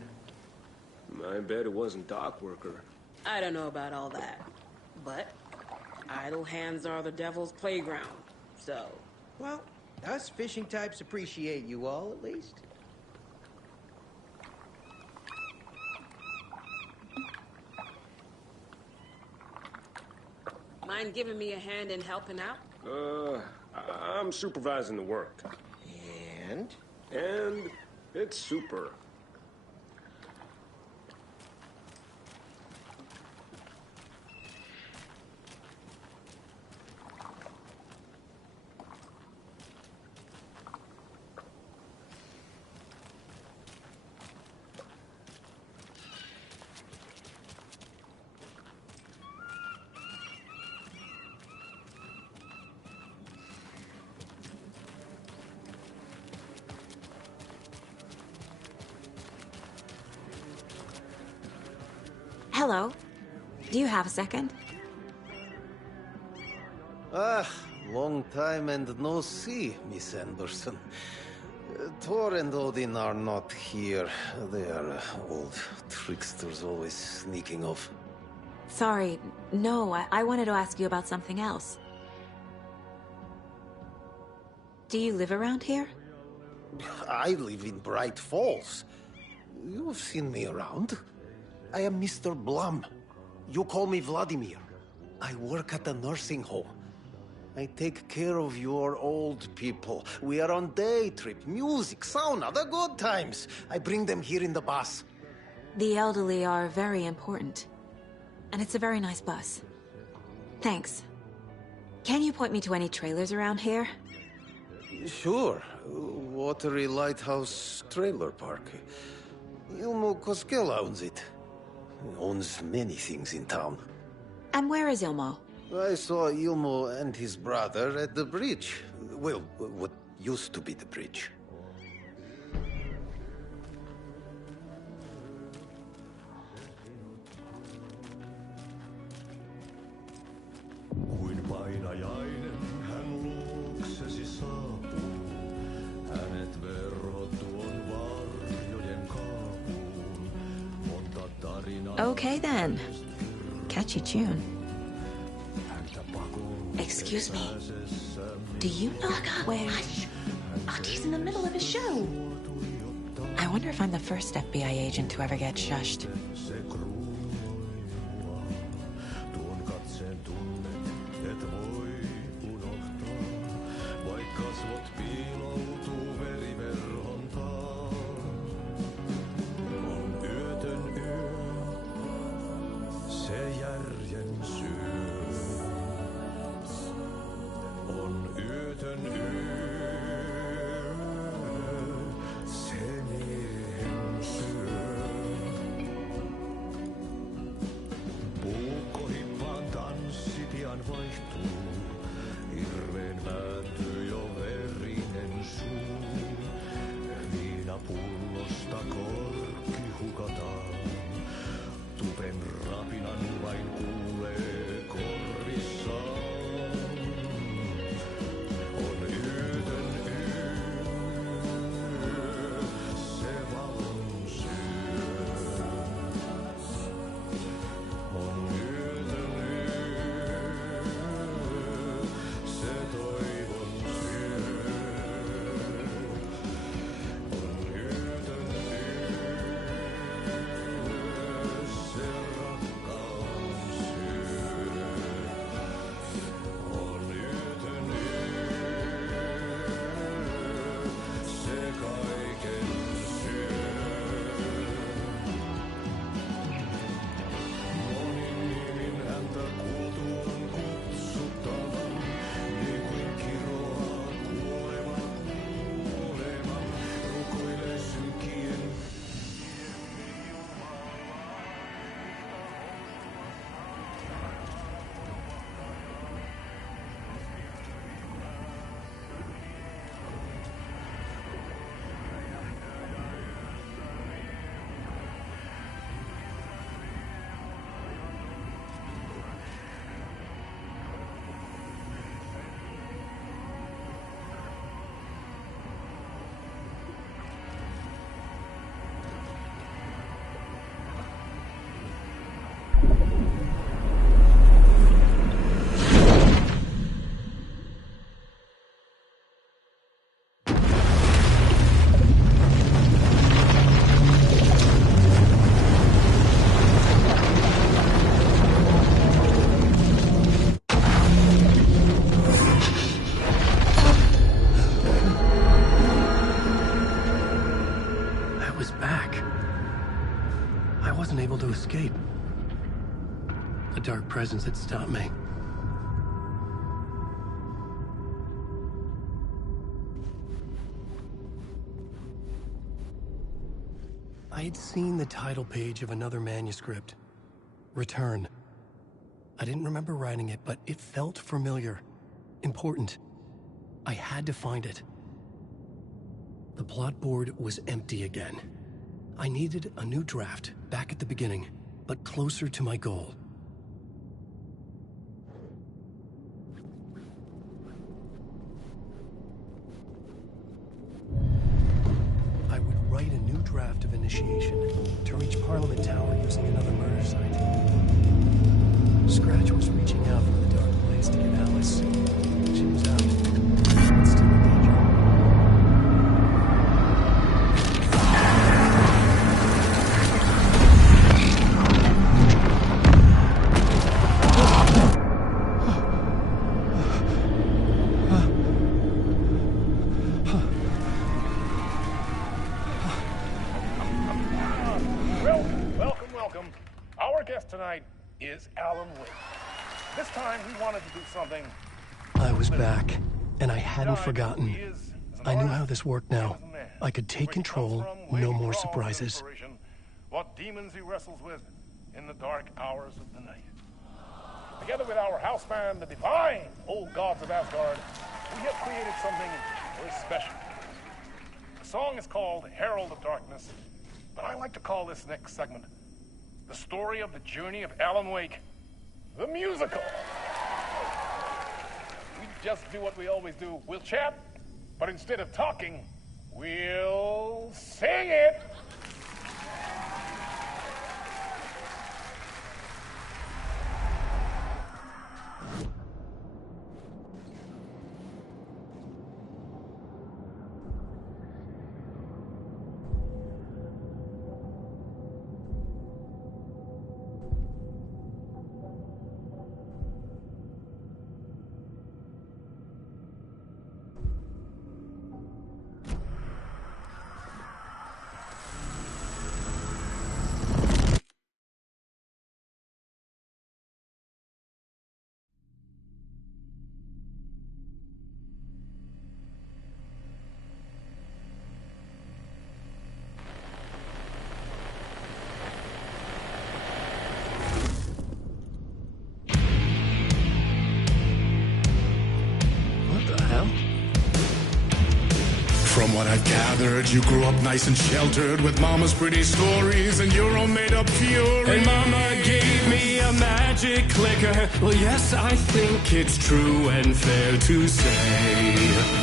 I bet it wasn't dock worker. I don't know about all that, but idle hands are the devil's playground, so... Well, us fishing types appreciate you all, at least. Mind giving me a hand in helping out? I'm supervising the work. And? And it's super. Hello. Do you have a second? Ah, long time and no see, Miss Anderson. Thor and Odin are not here. They are old tricksters always sneaking off. Sorry. No, I wanted to ask you about something else. Do you live around here? I live in Bright Falls. You've seen me around. I am Mr. Blum. You call me Vladimir. I work at a nursing home. I take care of your old people. We are on day trip, music, sauna, the good times. I bring them here in the bus. The elderly are very important. And it's a very nice bus. Thanks. Can you point me to any trailers around here? Sure. Watery Lighthouse Trailer Park. Ilmo Koskela owns it. He owns many things in town. And where is Ilmo? I saw Ilmo and his brother at the bridge. Well, what used to be the bridge. Kuin painajainen hän luoksesi saapuu. Hänet verhot tuon varjojen kaapuun. Monta tarinaa. Okay then. Catchy tune. Excuse me. Do you know where... Hush! Artie's in the middle of a show. I wonder if I'm the first FBI agent to ever get shushed. Tuon katseen tunnet, et voi unohtaa. Vaik kasvot piiloutuu veriverhon taa. On yötön yö, se järjen syö. On yötön yö, se miehen syö. hukataan. Tupen rapinan vain kuulee korvissaan. On yötön yö, se valon syö. On yötön yö, se toivon syö. On yötön yö, se rakkaus syö. On yötön yö, se kaiken syö. Monin nimin häntä kuultuaan kutsuttavan, niin kuin kiroaa kuolema, rukoilee synkien. I was back. I wasn't able to escape. A dark presence had stopped me. I had seen the title page of another manuscript. Return. I didn't remember writing it, but it felt familiar. Important. I had to find it. The plot board was empty again. I needed a new draft, back at the beginning, but closer to my goal. I would write a new draft of initiation to reach Parliament Tower using another murder site. Scratch was reaching out from the dark place to get Alice. She was out, but still in danger. Welcome. Our guest tonight is Alan Wake. This time he wanted to do something. I was back, and I hadn't forgotten. I knew how this worked now. I could take control, no more surprises. What demons he wrestles with in the dark hours of the night. Together with our house band, the divine old gods of Asgard, we have created something very special. The song is called Herald of Darkness, but I like to call this next segment the story of the journey of Alan Wake, the musical. We just do what we always do. We'll chat, but instead of talking, we'll sing it. what I've gathered, you grew up nice and sheltered with Mama's pretty stories and your own made-up fury. And Mama gave me a magic clicker. Well, yes, I think it's true and fair to say.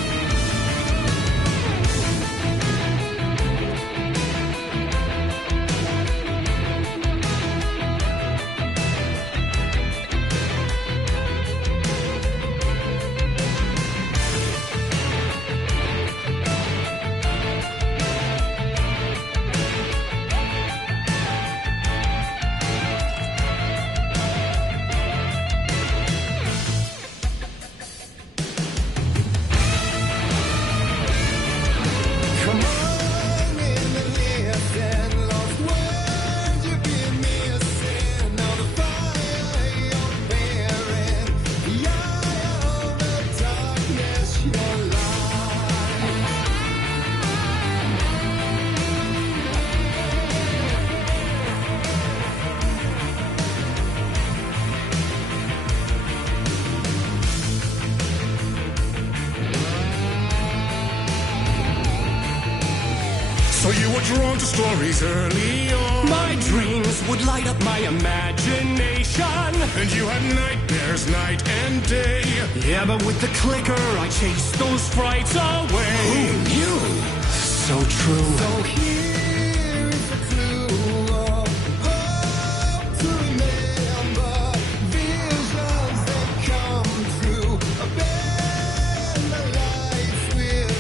So you were drawn to stories early on. My dreams would light up my imagination. And you had nightmares night and day. Yeah, but with the clicker, I chased those frights away. Who knew? So true. So here is the clue of hope to remember. Visions that come true. Abandon the life with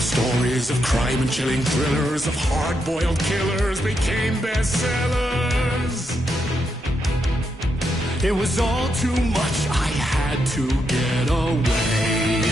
stories of crime and chilling thrillers of hard-boiled killers became bestsellers. It was all too much, I had to get away.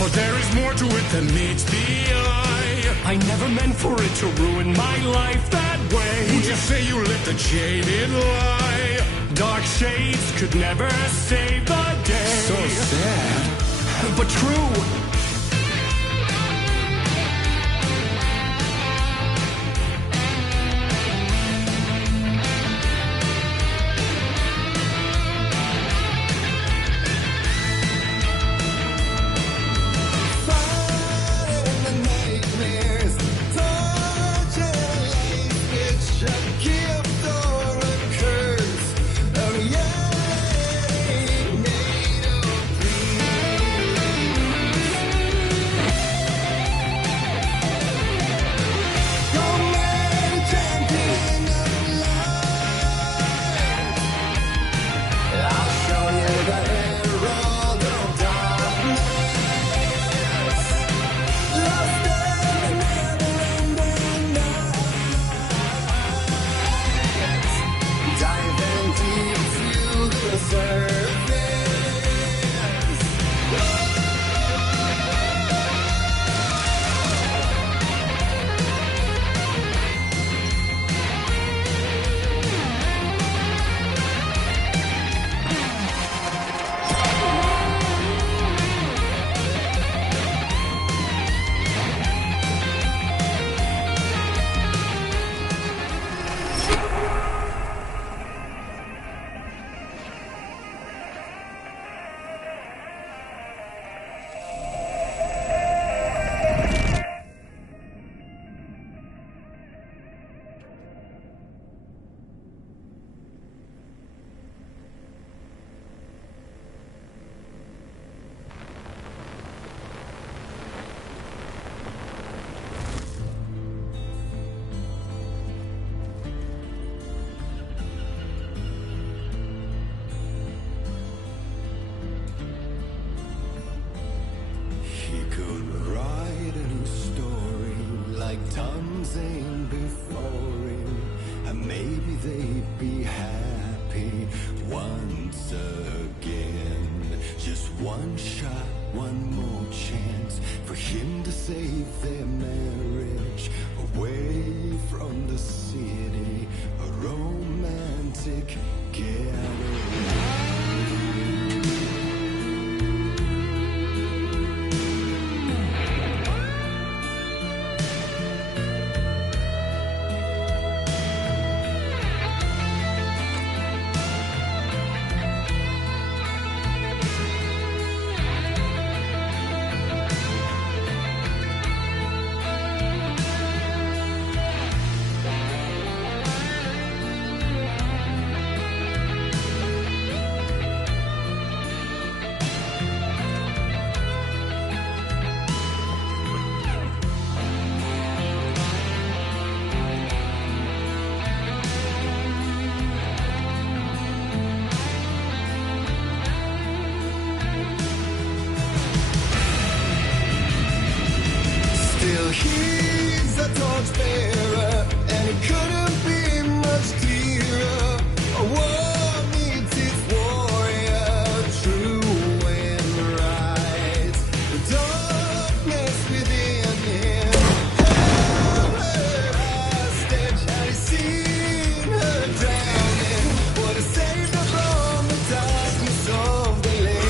But there is more to it than meets the eye. I never meant for it to ruin my life that way. Would you say you lit the jaded lie? Dark shades could never save the day. So sad, but true. they'd be happy once again. Just one shot, one more chance for him to save their marriage. Away from the city, a romantic getaway. He's a torchbearer, and it couldn't be much clearer. A war meets its warrior, true and right. The darkness within him held her hostage. Had he seen her drowning, would have saved her from the darkness of the lake.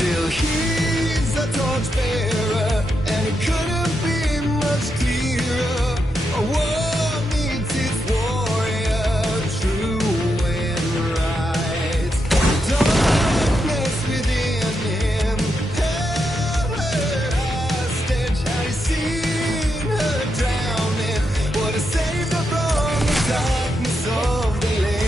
Still he's a torchbearer, and it couldn't be much clearer. A war meets its warrior, true and right. The darkness within him held her hostage. Had he seen her drowning, would have saved her from the darkness of the lake.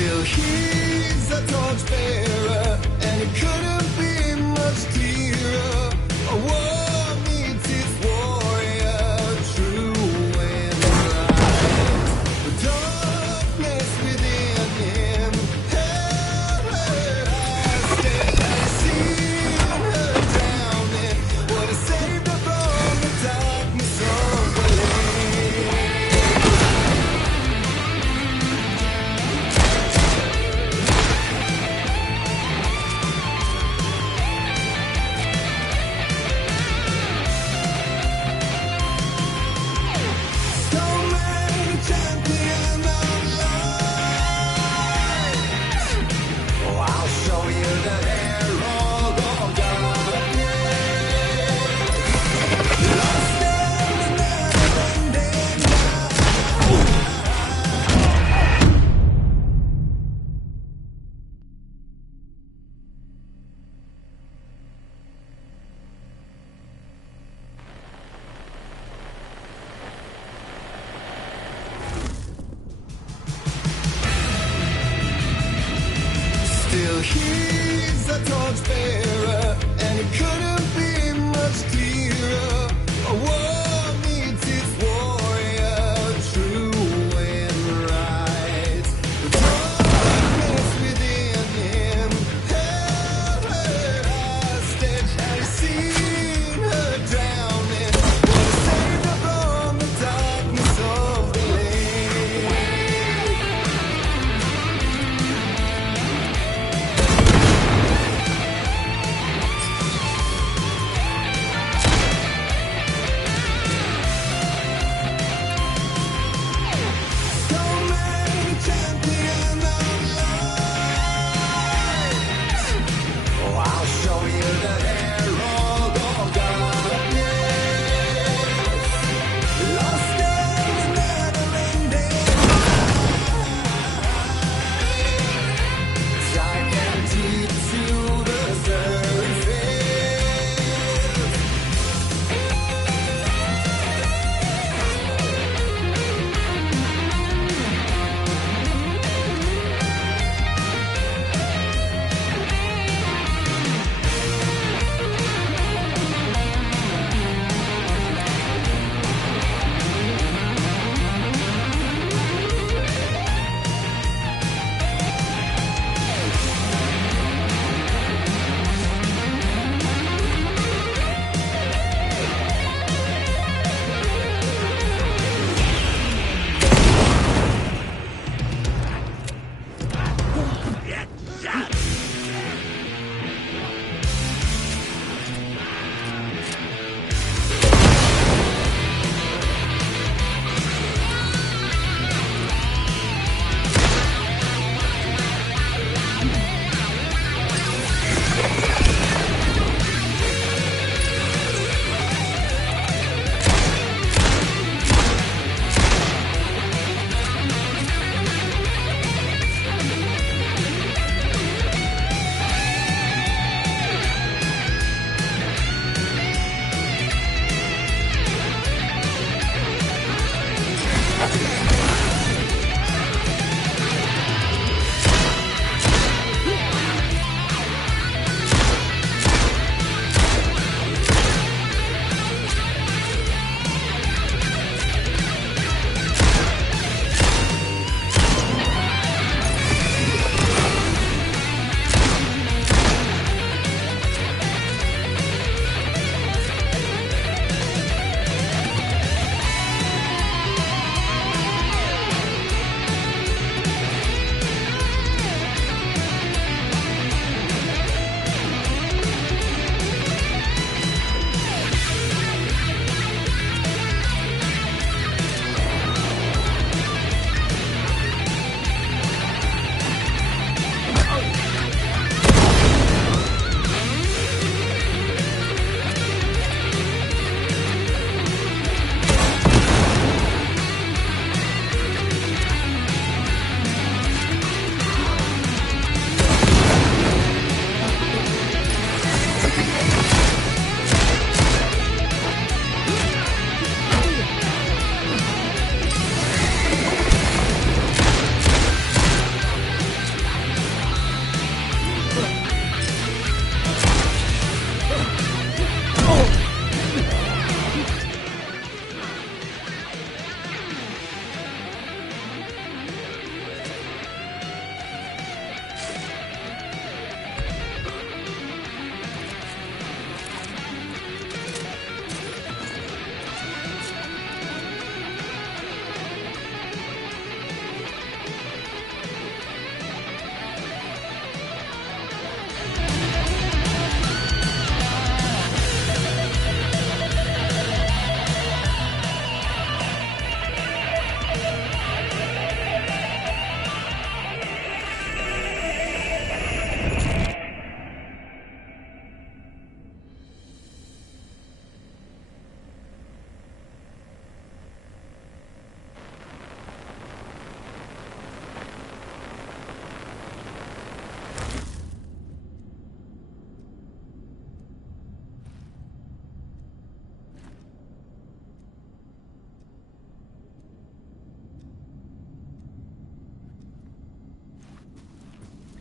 Still, he's a torchbearer, and it couldn't be much clearer. A war meets its warrior, true and right. The darkness within him, everlasting. I've seen her drowning. What has saved her from the darkness of the Still, he's a torchbearer, and it couldn't be much clearer. A war meets its warrior, true and right. The darkness within him, everlasting. I've seen her drowning. What has saved her from the darkness of the lake?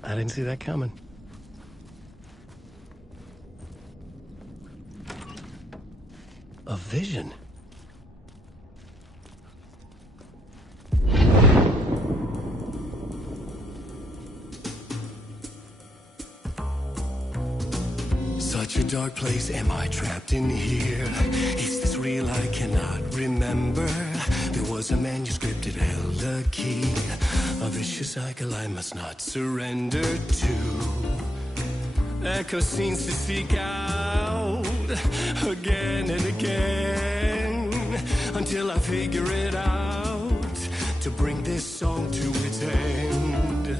I didn't see that coming. A vision. Such a dark place, am I trapped in here? Is this real? I cannot remember. There was a manuscript, it held a key. A vicious cycle I must not surrender to. Echo scenes to seek out again and again, until I figure it out, to bring this song to its end.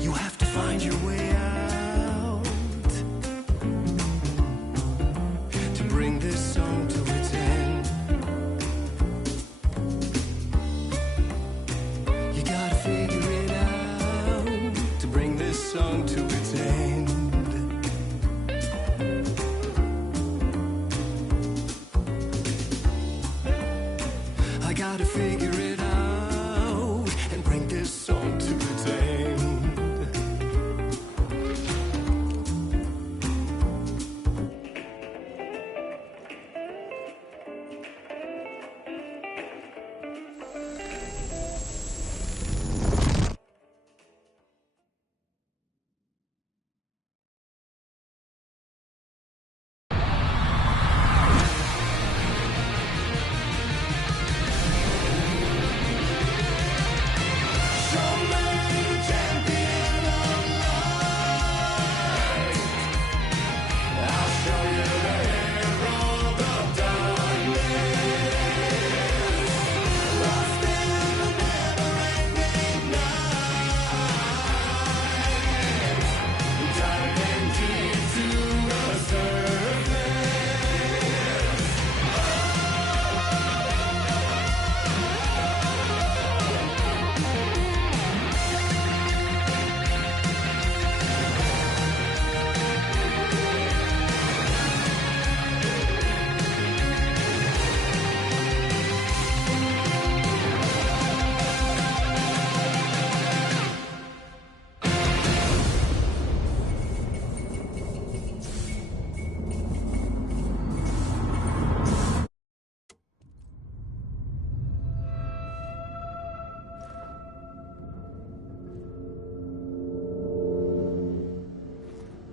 You have to find your way out to bring this song to its end. You gotta figure it out to bring this song to its end. I gotta figure it out and bring this song to its end.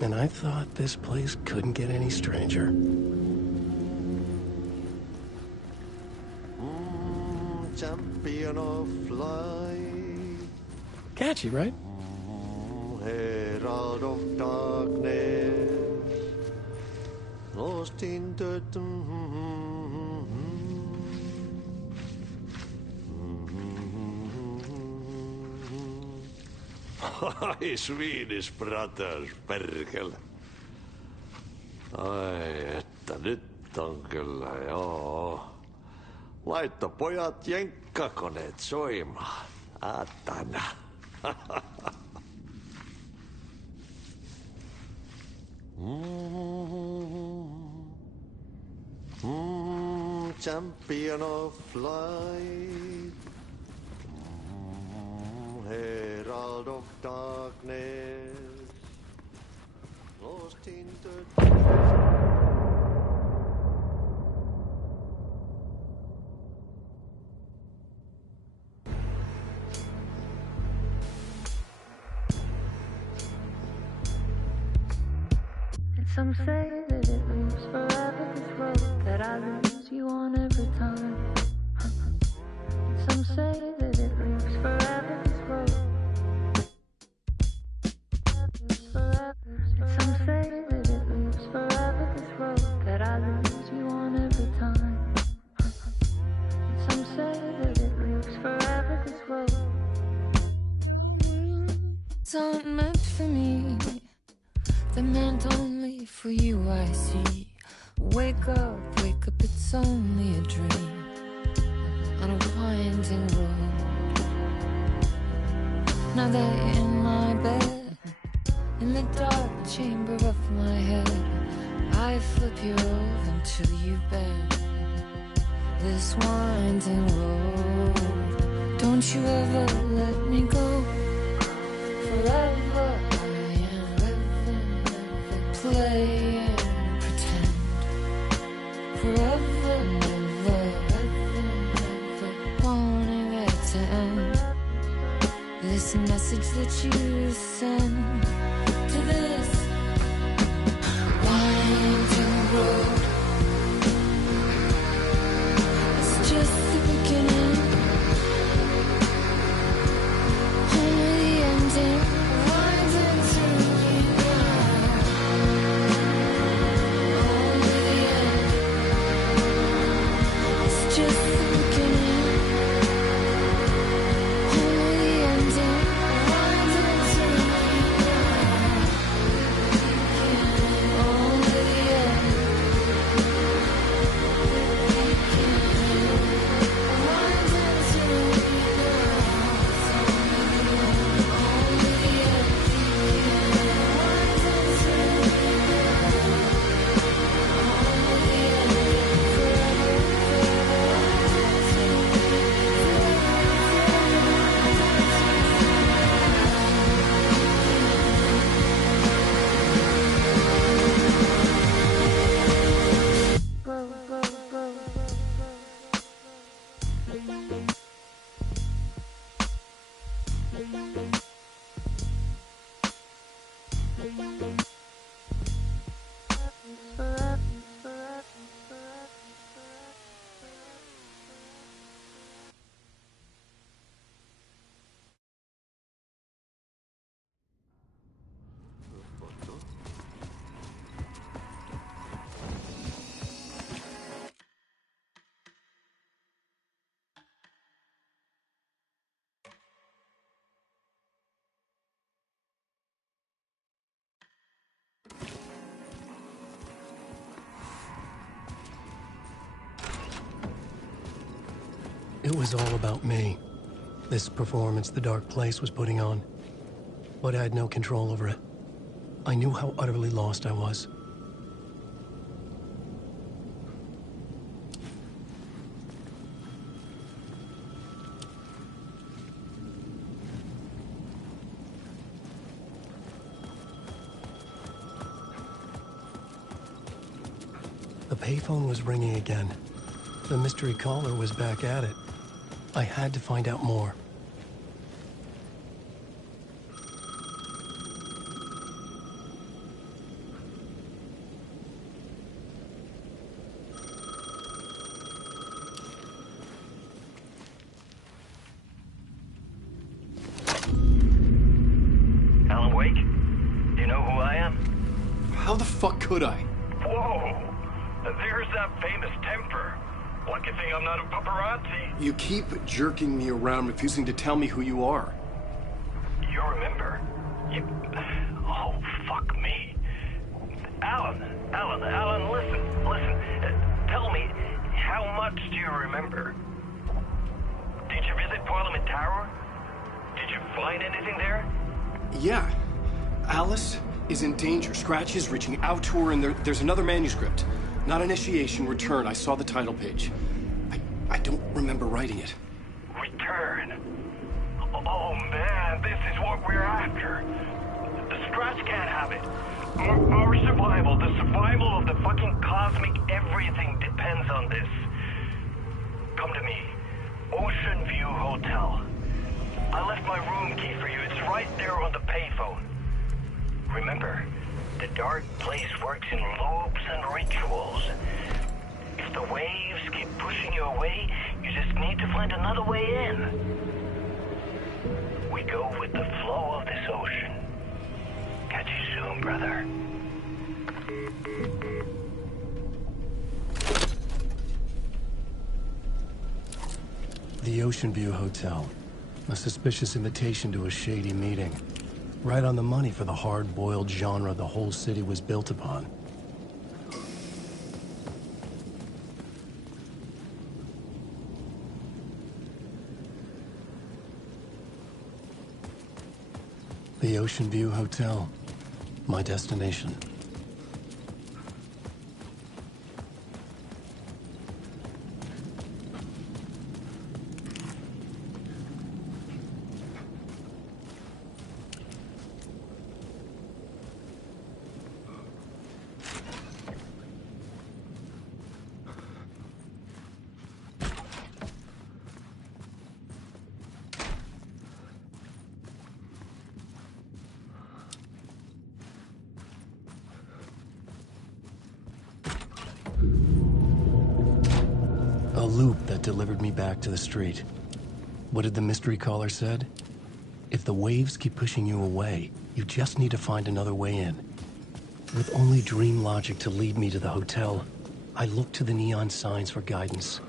And I thought this place couldn't get any stranger. Champion of light. Catchy, right? Herald of darkness. Lost in the... Ai, Swedish brothers, perkele. Ai, että nyt on kyllä, joo. Laitto pojat jenkkakoneet soimaan. Atana. Champion of light. Herald of darkness, lost in the... And some say that it lives forever, this road that I lose you on every time. And some say that it lives forever, this road. And some say that it lives forever, this road that I lose you on every time. And some say that it lives forever, this road. It's not meant for me. They're meant only for you, I see. Wake up, it's only a dream on a winding road. Now they're in my bed, In the dark chamber of my head, I flip you over until you bend. This winding road, don't you ever let me go. Forever I am play and pretend. Forever, never, wanting it to end. This message that you send to this winding road, it's just the beginning, only the ending. Winding through me now, only the end. It's just the beginning, only the ending. Winding through me now, only the end. Winding through me It was all about me. This performance the Dark Place was putting on. But I had no control over it. I knew how utterly lost I was. The payphone was ringing again. The mystery caller was back at it. I had to find out more. Alan Wake? Do you know who I am? How the fuck could I? Whoa! There's that famous temper. Lucky thing I'm not a paparazzi. You keep jerking me around, refusing to tell me who you are. You remember? Oh, fuck me. Alan, listen. Tell me, how much do you remember? Did you visit Parliament Tower? Did you find anything there? Yeah. Alice is in danger. Scratch is reaching out to her, and there's another manuscript. Not Initiation, Return. I saw the title page. I don't remember writing it. Return? Oh man, this is what we're after. The Scratch can't have it. Our survival, the survival of the fucking cosmic everything depends on this. Come to me. Ocean View Hotel. I left my room key for you. It's right there on the payphone. Remember, the Dark Place works in loops and rituals. If the waves keep pushing you away, you just need to find another way in. We go with the flow of this ocean. Catch you soon, brother. The Ocean View Hotel. A suspicious invitation to a shady meeting. Right on the money for the hard-boiled genre the whole city was built upon. The Ocean View Hotel. My destination. A loop that delivered me back to the street. What did the mystery caller said? If the waves keep pushing you away, you just need to find another way in. With only dream logic to lead me to the hotel, I looked to the neon signs for guidance.